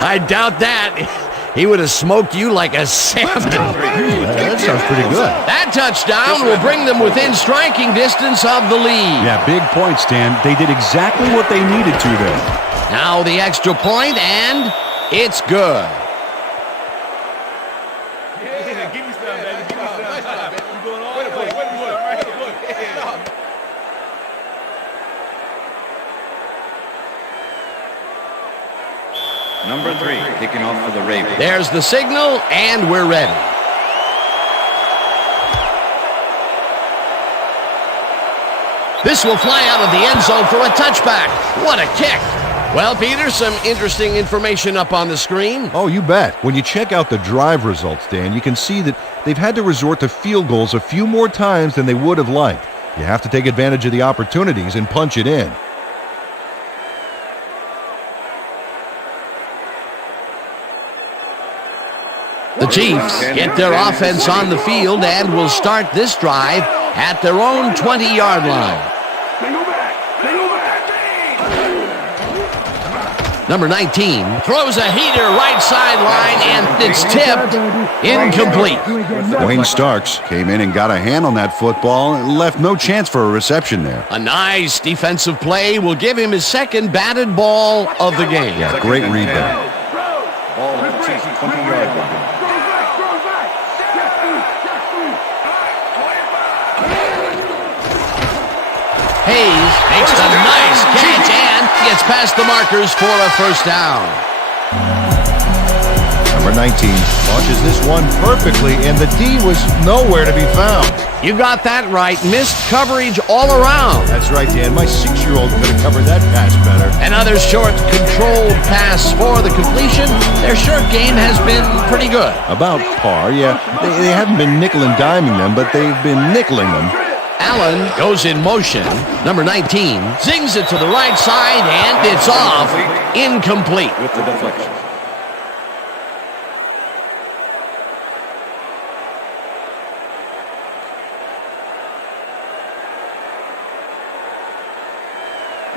I doubt that. He would have smoked you like a salmon. That sounds pretty good. That touchdown will bring them within striking distance of the lead. Yeah, big points, Dan. They did exactly what they needed to there. Now the extra point, and it's good. Number 3, kicking off for the Ravens. There's the signal, and we're ready. This will fly out of the end zone for a touchback. What a kick. Well, Peter, some interesting information up on the screen. Oh, you bet. When you check out the drive results, Dan, you can see that they've had to resort to field goals a few more times than they would have liked. You have to take advantage of the opportunities and punch it in. The Chiefs get their offense on the field and will start this drive at their own 20-yard line. Number 19 throws a heater right sideline, and it's tipped incomplete. Wayne Starks came in and got a hand on that football and left no chance for a reception there. A nice defensive play will give him his 2nd batted ball of the game. Yeah, great read there. Ball at the Chiefs' 20-yard line. Hayes makes a nice catch and gets past the markers for a 1st down. Number 19 launches this one perfectly, and the D was nowhere to be found. You got that right. Missed coverage all around. That's right, Dan. My 6-year-old could have covered that pass better. Another short, controlled pass for the completion. Their short game has been pretty good. About par, yeah. They haven't been nickel and diming them, but they've been nickeling them. Allen goes in motion. Number 19 zings it to the right side, and it's off. Incomplete. With the deflection.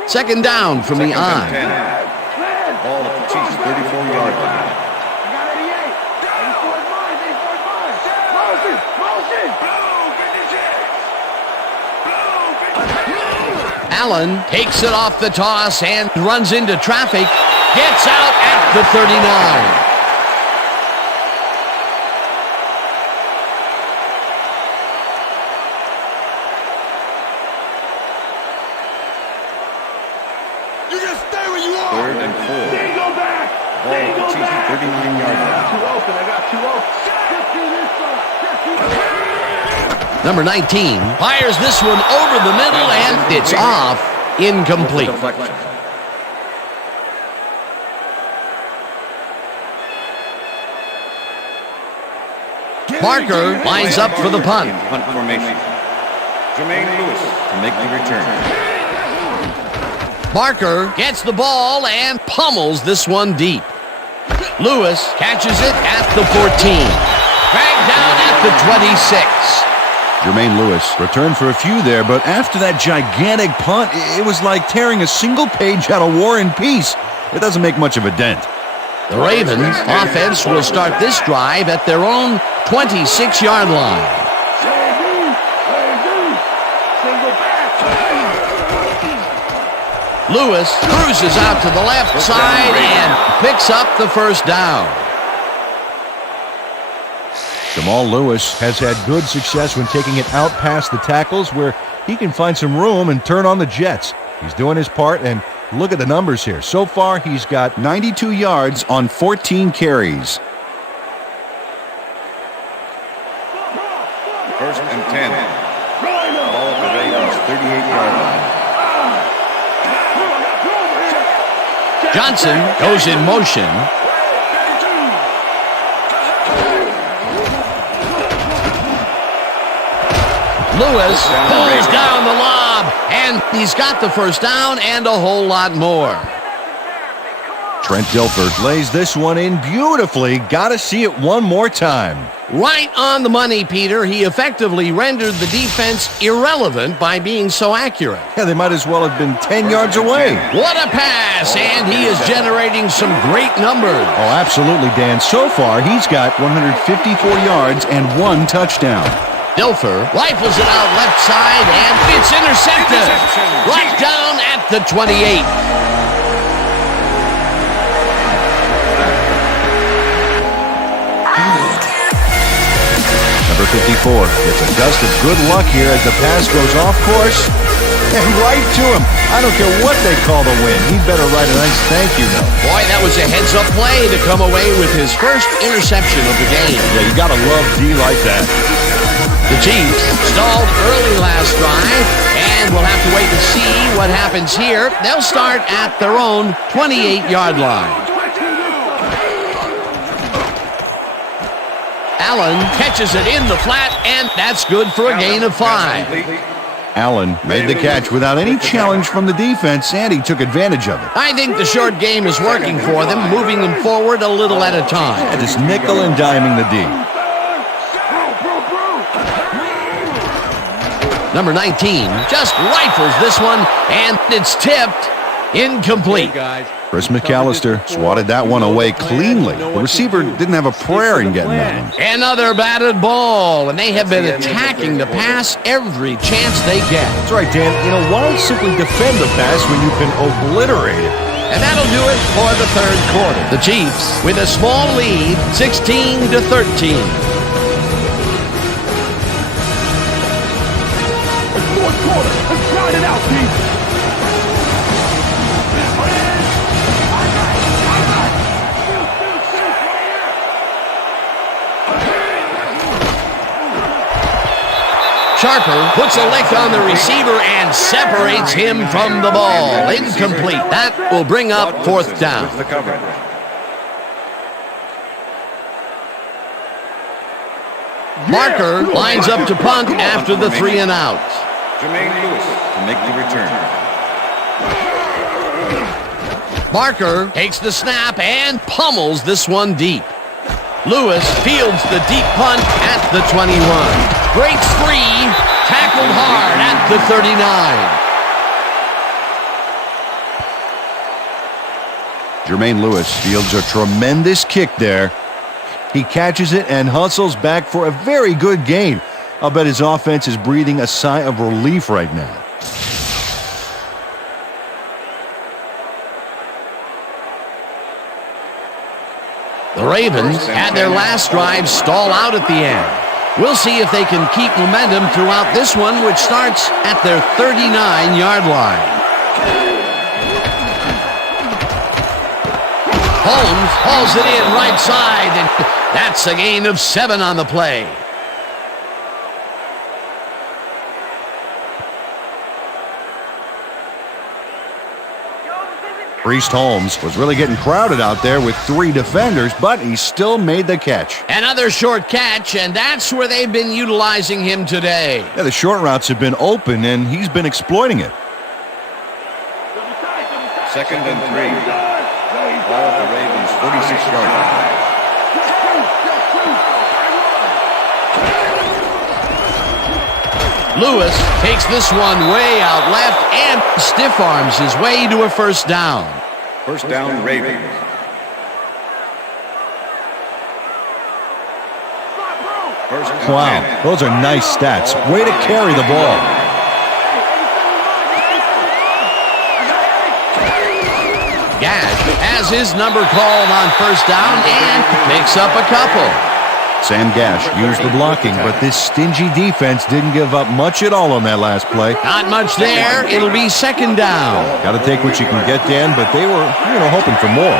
Second down from the on. Ball at the Chiefs' 34-yard line. Allen takes it off the toss and runs into traffic. Gets out at the 39. You just stay where you are. 3rd and 4. Then go back. Ball at the Chiefs' 39-yard line. Too open. I got too open. Just do this side. Just do this. Number 19 fires this one over the middle, and it's off. Incomplete. Deflection. Parker lines up for the punt. In punt formation. Jermaine Lewis to make the return. Parker gets the ball and pummels this one deep. Lewis catches it at the 14. Dragged down at the 26. Jermaine Lewis returned for a few there, but after that gigantic punt, it was like tearing a single page out of War and Peace. It doesn't make much of a dent. The Ravens offense will start this drive at their own 26-yard line. Lewis cruises out to the left side and picks up the first down. Jamal Lewis has had good success when taking it out past the tackles where he can find some room and turn on the jets. He's doing his part, and look at the numbers here. So far, he's got 92 yards on 14 carries. First and 10. Ball at the Ravens' 38-yard line. Johnson goes in motion. Lewis pulls down the lob, and he's got the first down and a whole lot more. Trent Dilfer lays this one in beautifully. Got to see it one more time. Right on the money, Peter. He effectively rendered the defense irrelevant by being so accurate. Yeah, they might as well have been 10 yards away. What a pass, and he is generating some great numbers. Oh, absolutely, Dan. So far, he's got 154 yards and 1 touchdown. Dilfer rifles it out left side, and it's intercepted. Right down at the 28. Number 54 gets a gust of good luck here as the pass goes off course and right to him. I don't care what they call the win. He'd better write a nice thank you note. Boy, that was a heads-up play to come away with his first interception of the game. Yeah, you got to love D like that. The Chiefs stalled early last drive, and we'll have to wait and see what happens here. They'll start at their own 28-yard line. Allen catches it in the flat, and that's good for a gain of 5. Allen made the catch without any challenge from the defense, and he took advantage of it. I think the short game is working for them, moving them forward a little at a time. And just nickel and diming the D. Number 19 just rifles this one, and it's tipped. Incomplete. Chris McAllister swatted that one away cleanly. The receiver didn't have a prayer in getting that one. Another batted ball, and they have been attacking the pass every chance they get. That's right, Dan. You know, why simply defend the pass when you can obliterate it? And that'll do it for the third quarter. The Chiefs with a small lead, 16-13. Fourth quarter. Let's grind it out, Pete. Sharper puts a lick on the receiver and separates him from the ball. Incomplete. That will bring up fourth down. Barker lines up to punt after the 3 and out. Jermaine Lewis to make the return. Barker takes the snap and pummels this one deep. Lewis fields the deep punt at the 21. Breaks free, tackled hard at the 39. Jermaine Lewis fields a tremendous kick there. He catches it and hustles back for a very good gain. I'll bet his offense is breathing a sigh of relief right now. The Ravens had their last drive stall out at the end. We'll see if they can keep momentum throughout this one, which starts at their 39-yard line. Holmes hauls it in right side, and that's a gain of 7 on the play. Priest Holmes was really getting crowded out there with 3 defenders, but he still made the catch. Another short catch, and that's where they've been utilizing him today. Yeah, the short routes have been open, and he's been exploiting it. Second and 3. Ball at the Ravens' 46-yard line. Lewis takes this one way out left and stiff arms his way to a first down. First down, Ravens. Wow, those are nice stats. Way to carry the ball. Gash has his number called on first down and picks up a couple. Sam Gash used the blocking, but this stingy defense didn't give up much at all on that last play. Not much there. It'll be second down. Got to take what you can get, Dan, but they were, hoping for more.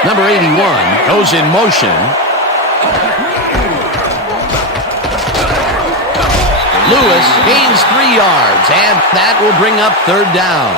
Number 81 goes in motion. Lewis gains 3 yards, and that will bring up third down.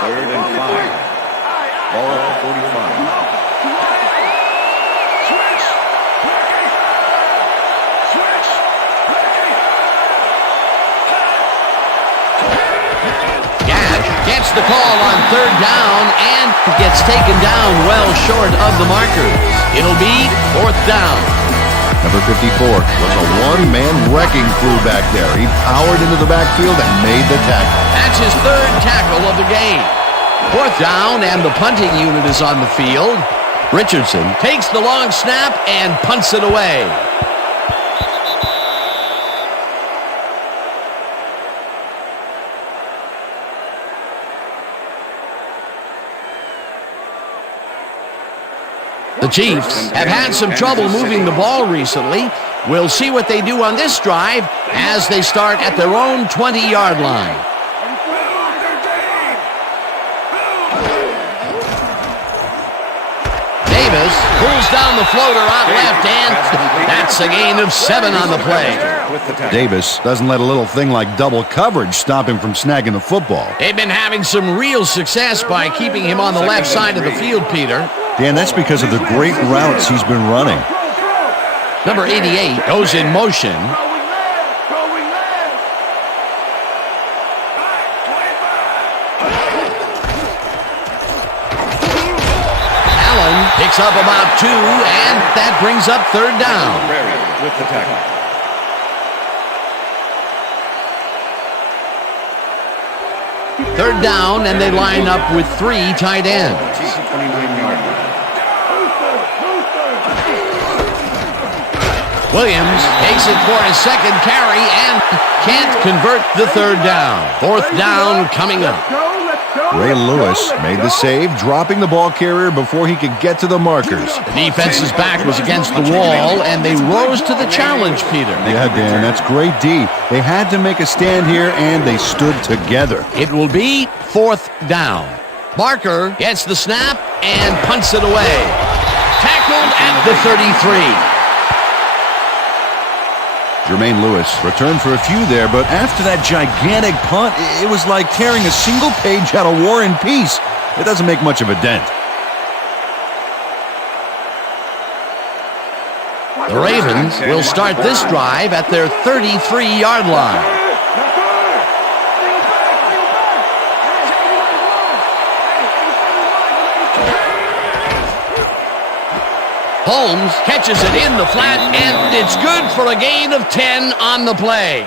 Third and 5. Ball at the 45. Gash gets the call on third down and gets taken down well short of the markers. It'll be fourth down. Number 54 was a one-man wrecking crew back there. He powered into the backfield and made the tackle. That's his third tackle of the game. Fourth down, and the punting unit is on the field. Richardson takes the long snap and punts it away. The Chiefs have had some trouble moving the ball recently. We'll see what they do on this drive as they start at their own 20-yard line. Davis pulls down the floater out left, and that's a gain of 7 on the play. Davis doesn't let a little thing like double coverage stop him from snagging the football. They've been having some real success by keeping him on the left side of the field, Peter. Dan, that's because of the great routes he's been running. Number 88 goes in motion. Allen picks up about 2, and that brings up third down. With the tackle. Third down, and they line up with 3 tight ends. 29-yard. Williams takes it for his second carry and can't convert the third down. Fourth down coming up. Ray Lewis made the save, dropping the ball carrier before he could get to the markers. The defense's back was against the wall, and they rose to the challenge, Peter. Yeah, Dan, that's great D. They had to make a stand here, and they stood together. It will be fourth down. Barker gets the snap and punts it away. Tackled at the 33. Jermaine Lewis returned for a few there, but after that gigantic punt, it was like tearing a single page out of War and Peace. It doesn't make much of a dent. The Ravens will start this drive at their 33-yard line. Holmes catches it in the flat, and it's good for a gain of 10 on the play.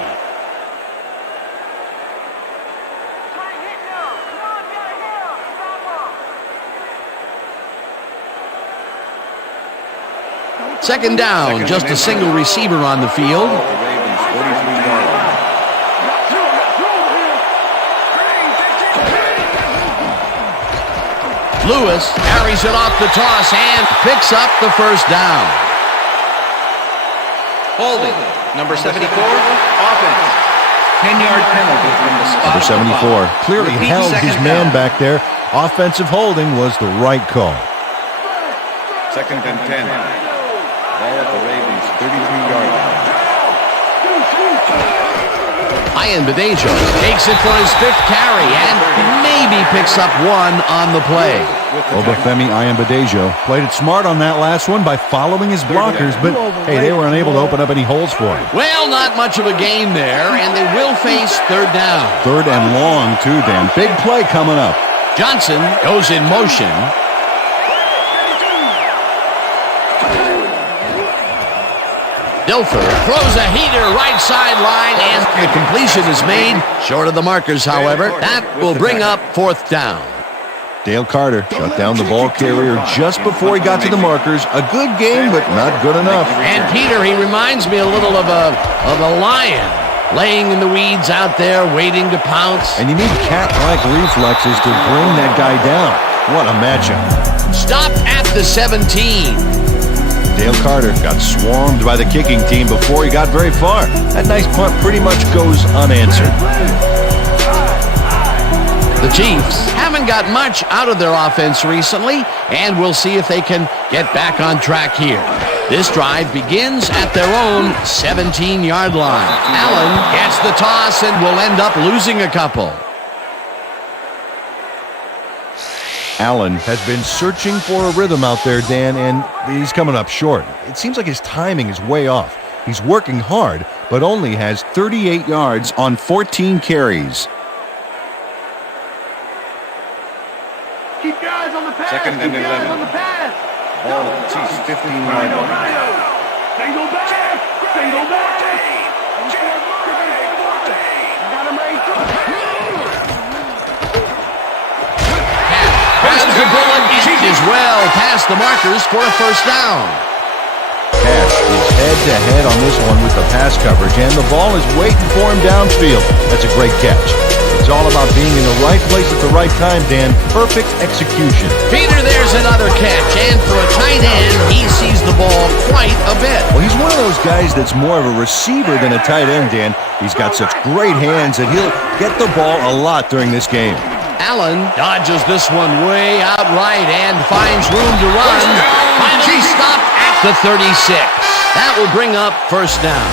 Second down, just a single receiver on the field. Lewis carries it off the toss and picks up the first down. Holding, number 74, offense. 10-yard penalty from the spot. Number 74 clearly held his man back there. Offensive holding was the right call. Second and 10. Ball at the Ravens' 33-yard line. Ian Badejo takes it for his 5th carry and maybe picks up 1 on the play. Obafemi Badejo played it smart on that last one by following his blockers, but hey, they were unable to open up any holes for him. Well, not much of a gain there, and they will face third down. Third and long, too, Dan. Big play coming up. Johnson goes in motion. Dilfer throws a heater right sideline, and the completion is made. Short of the markers, however. That will bring up fourth down. Dale Carter shut down the ball carrier just before he got to the markers. A good game, but not good enough. And Peter, he reminds me a little of a lion. laying in the weeds out there, waiting to pounce. And you need cat-like reflexes to bring that guy down. What a matchup. Stopped at the 17. Dale Carter got swarmed by the kicking team before he got very far. That nice punt pretty much goes unanswered. The Chiefs haven't got much out of their offense recently, and we'll see if they can get back on track here. This drive begins at their own 17-yard line. Allen gets the toss and will end up losing a couple. Allen has been searching for a rhythm out there, Dan, and he's coming up short. It seems like his timing is way off. He's working hard, but only has 38 yards on 14 carries. Keep your eyes on the pass. Second and 11. On the pass. Ball at the Chiefs' 15-yard line. Single back. Single back. Got him right Has the bullet and is well past the markers for a first down. Cash is head-to-head on this one with the pass coverage, and the ball is waiting for him downfield. That's a great catch. It's all about being in the right place at the right time, Dan. Perfect execution. Peter, there's another catch, and for a tight end, he sees the ball quite a bit. Well, he's one of those guys that's more of a receiver than a tight end, Dan. He's got such great hands that he'll get the ball a lot during this game. Allen dodges this one way out right and finds room to run. Finally stopped at the 36. That will bring up first down.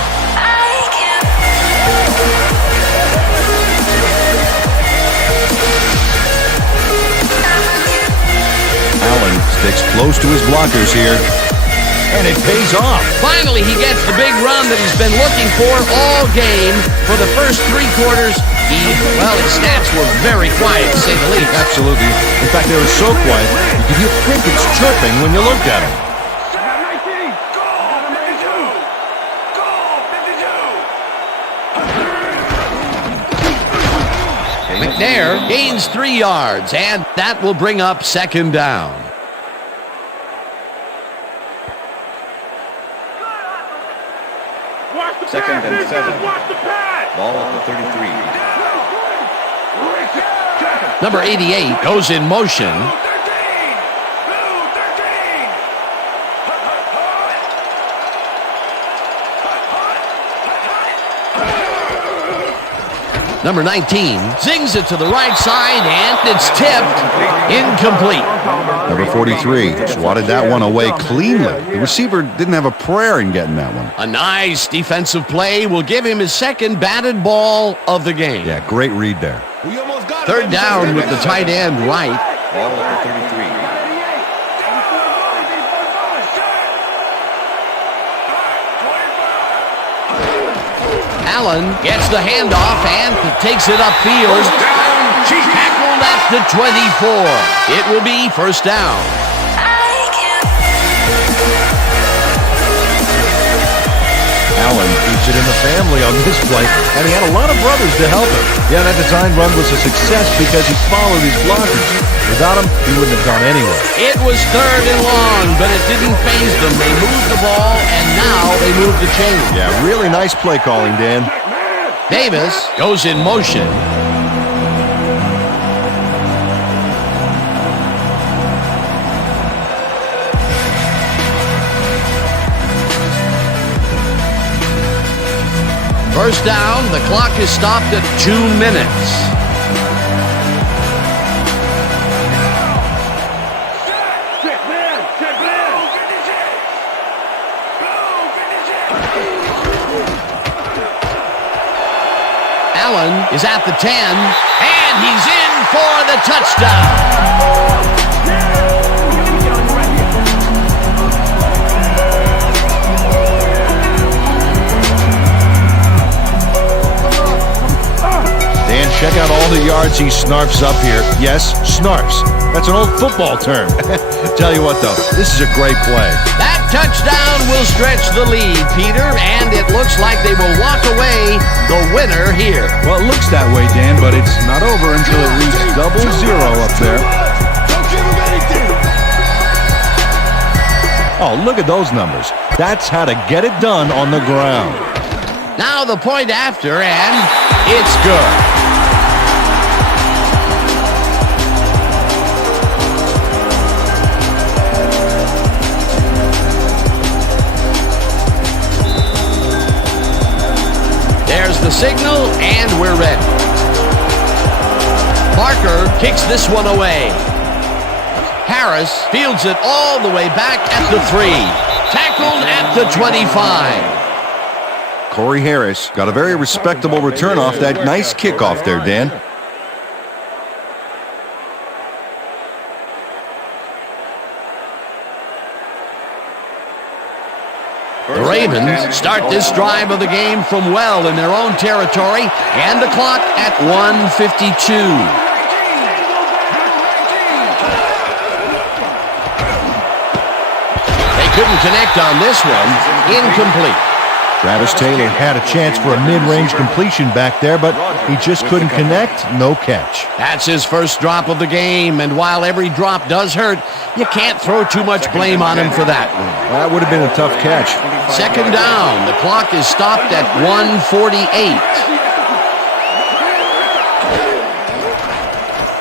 Allen sticks close to his blockers here, and it pays off. Finally, he gets the big run that he's been looking for all game. For the first 3 quarters, his stats were very quiet, to say the least. Absolutely. In fact, they were so quiet, you could hear crickets chirping when you looked at him. McNair gains 3 yards, and that will bring up second down. Second and 7. Ball at the 33. Number 88 goes in motion. Number 19 zings it to the right side, and it's tipped. Incomplete. Number 43 swatted that one away cleanly. The receiver didn't have a prayer in getting that one. A nice defensive play will give him his second batted ball of the game. Yeah, great read there. Third down with the tight end right. Ball at the 33. Allen gets the handoff and takes it upfield. Tackled at the 24. It will be first down. Allen keeps it in the family on this play, and he had a lot of brothers to help him. Yeah, that design run was a success because he followed his blockers. Without him, he wouldn't have gone anywhere. It was third and long, but it didn't faze them. They moved the ball, and now they move the chain. Yeah, really nice play calling, Dan. Davis goes in motion. First down, the clock is stopped at 2 minutes. Allen is at the 10, and he's in for the touchdown. Dan, check out all the yards he snarfs up here. Yes, snarfs. That's an old football term. Tell you what, though, this is a great play. That touchdown will stretch the lead, Peter, and it looks like they will walk away the winner here. Well, it looks that way, Dan, but it's not over until it reaches 0-0 up there. Don't give him anything. Oh, look at those numbers. That's how to get it done on the ground. Now the point after, and it's good. There's the signal, and we're ready. Barker kicks this one away. Harris fields it all the way back at the 3. Tackled at the 25. Corey Harris got a very respectable return off that nice kickoff there, Dan. The Ravens start this drive of the game from well in their own territory, and the clock at 1:52. Couldn't connect on this one. Incomplete. Travis Taylor had a chance for a mid-range completion back there, but he just couldn't connect. No catch. That's his first drop of the game, and while every drop does hurt, you can't throw too much blame on him for that one. That would have been a tough catch. Second down. The clock is stopped at 1:48.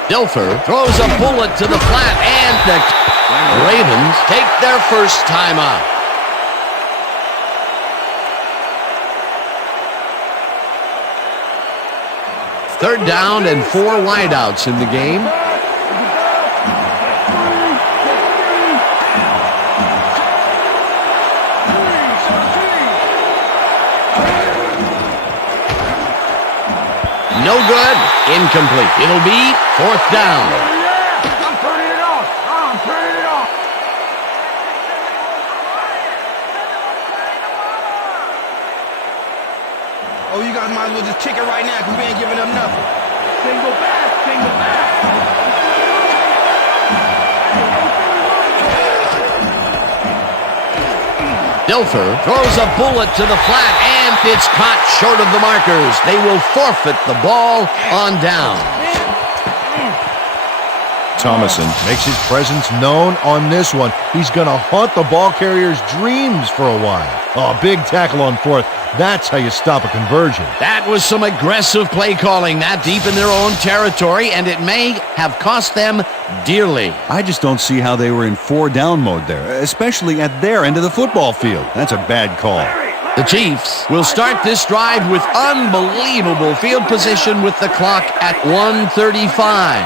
Dilfer throws a bullet to the flat, and the Ravens take their first timeout. Third down and 4 wideouts in the game. No good. Incomplete. It'll be 4th down. Oh, you guys might as well just kick it right now because we ain't giving up nothing. Single back, single back. Dilfer throws a bullet to the flat, and it's caught short of the markers. They will forfeit the ball on down. Thomason makes his presence known on this one. He's going to haunt the ball carrier's dreams for a while. Oh, big tackle on 4th. That's how you stop a conversion. That was some aggressive play calling that deep in their own territory, and it may have cost them dearly. I just don't see how they were in 4-down mode there, especially at their end of the football field. That's a bad call. The Chiefs will start this drive with unbelievable field position with the clock at 1:35.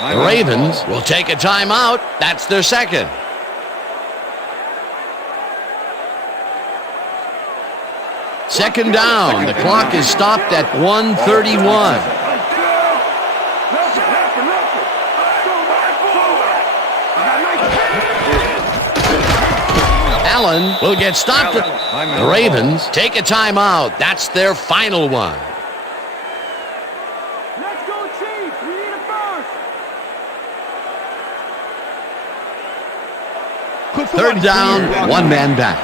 The Ravens will take a timeout. That's their second. Second down. The clock is stopped at 1:31. Allen will get stopped. The Ravens take a timeout. That's their final one. Third down, 1 man back.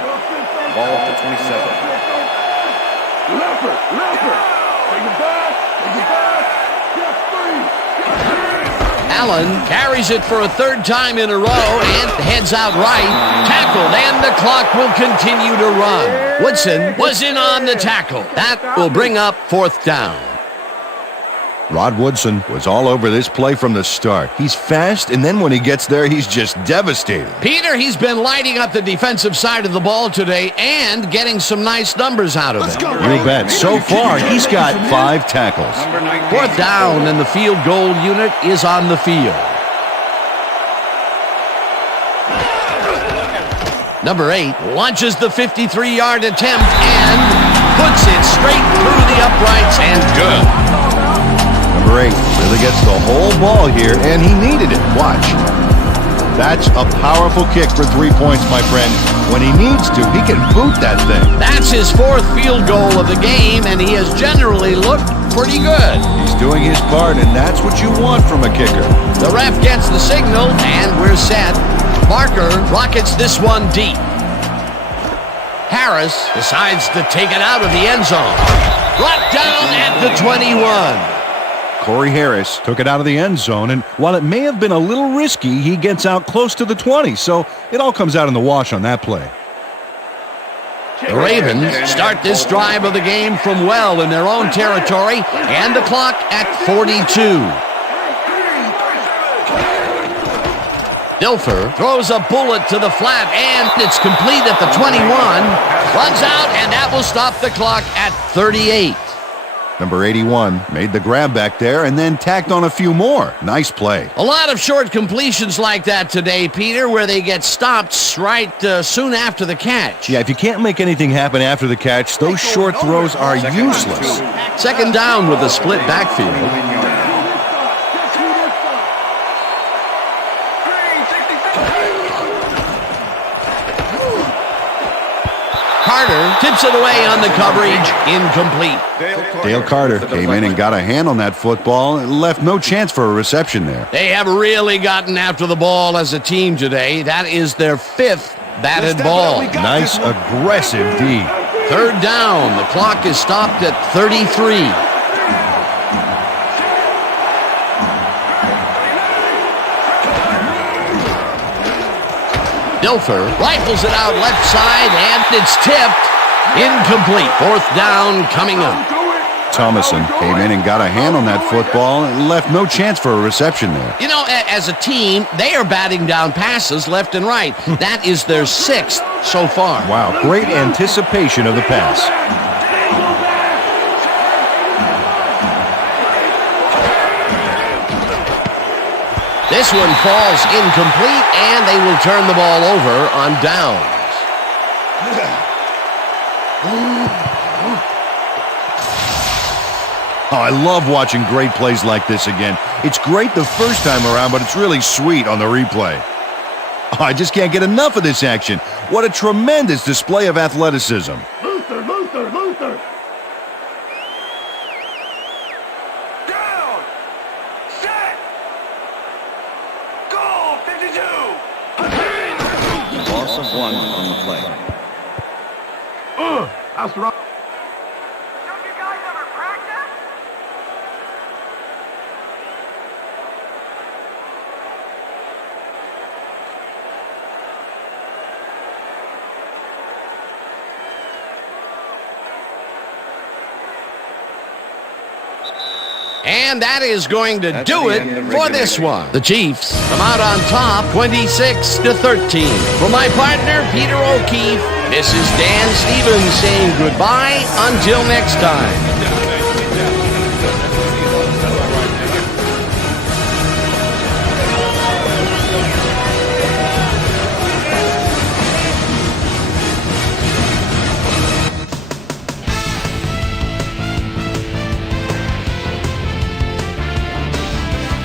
Ball up to 27. Allen carries it for a 3rd time in a row and heads out right. Tackled, and the clock will continue to run. Woodson was in on the tackle. That will bring up 4th down. Rod Woodson was all over this play from the start. He's fast, and then when he gets there, he's just devastating. Peter, he's been lighting up the defensive side of the ball today and getting some nice numbers out of it. You bet. So far, he's got 5 tackles. 4th down, and the field goal unit is on the field. Number 8 launches the 53-yard attempt and puts it straight through the uprights, and good. Number 8 really gets the whole ball here, and he needed it. Watch. That's a powerful kick for 3 points, my friend. When he needs to, he can boot that thing. That's his 4th field goal of the game, and he has generally looked pretty good. He's doing his part, and that's what you want from a kicker. The ref gets the signal, and we're set. Barker rockets this one deep. Harris decides to take it out of the end zone. Brought down at the 21. Corey Harris took it out of the end zone, and while it may have been a little risky, he gets out close to the 20, so it all comes out in the wash on that play. The Ravens start this drive of the game from well in their own territory, and the clock at 42. Dilfer throws a bullet to the flat, and it's complete at the 21. Runs out, and that will stop the clock at 38. Number 81 made the grab back there and then tacked on a few more. Nice play. A lot of short completions like that today, Peter, where they get stopped right soon after the catch. Yeah, if you can't make anything happen after the catch, those short throws are useless. Second down with a split backfield. Carter tips it away on the coverage, incomplete. Dale Carter came in and got a hand on that football and left no chance for a reception there. They have really gotten after the ball as a team today. That is their 5th batted ball. Nice aggressive D. Third down. The clock is stopped at 33. Dilfer rifles it out left side, and it's tipped. Incomplete. Fourth down coming up. Thomason came in and got a hand on that football and left no chance for a reception there. You know, as a team, they are batting down passes left and right. That is their 6th so far. Wow, great anticipation of the pass. This one falls incomplete, and they will turn the ball over on downs. Oh, I love watching great plays like this again. It's great the first time around, but it's really sweet on the replay. Oh, I just can't get enough of this action. What a tremendous display of athleticism. Luther, Luther, Luther. Down. Set. Goal, 52. Loss of 1 on the play. That's right. Don't you guys ever practice? And that is going to That's do the it end of for this regulation. one. The Chiefs come out on top, 26-13. For my partner, Peter O'Keefe, this is Dan Stevens saying goodbye until next time.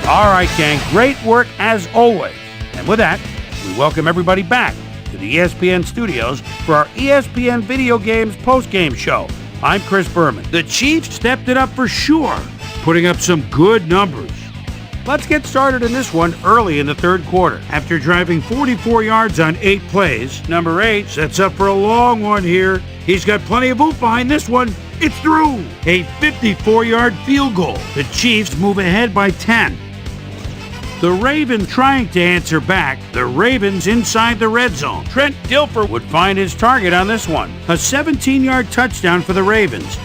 All right, gang, great work as always. And with that, we welcome everybody back to the ESPN studios for our ESPN Video Games postgame show. I'm Chris Berman. The Chiefs stepped it up for sure, putting up some good numbers. Let's get started in this one early in the third quarter. After driving 44 yards on 8 plays, number 8 sets up for a long one here. He's got plenty of oomph behind this one. It's through. A 54-yard field goal. The Chiefs move ahead by 10. The Ravens trying to answer back. The Ravens inside the red zone. Trent Dilfer would find his target on this one. A 17-yard touchdown for the Ravens.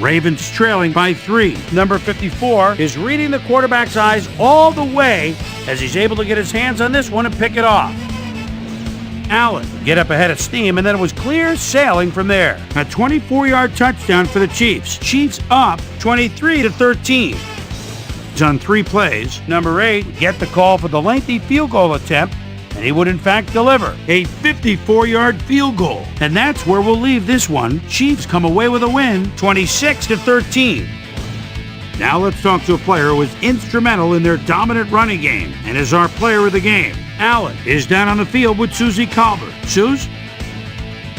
Ravens trailing by 3. Number 54 is reading the quarterback's eyes all the way as he's able to get his hands on this one and pick it off. Allen get up ahead of steam, and then it was clear sailing from there. A 24-yard touchdown for the Chiefs. Chiefs up 23-13. On 3 plays, number 8 get the call for the lengthy field goal attempt, and he would in fact deliver a 54-yard field goal. And that's where we'll leave this one. Chiefs come away with a win, 26-13. Now let's talk to a player who was instrumental in their dominant running game and is our player of the game. Allen is down on the field with Susie Colbert. Suze?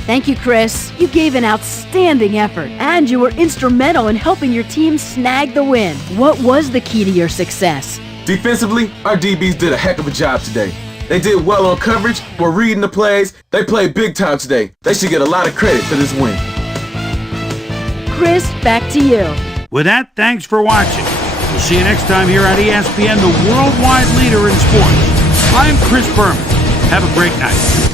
Thank you, Chris. You gave an outstanding effort, and you were instrumental in helping your team snag the win. What was the key to your success? Defensively, our DBs did a heck of a job today. They did well on coverage, were reading the plays. They played big time today. They should get a lot of credit for this win. Chris, back to you. With that, thanks for watching. We'll see you next time here on ESPN, the worldwide leader in sports. I'm Chris Berman. Have a great night.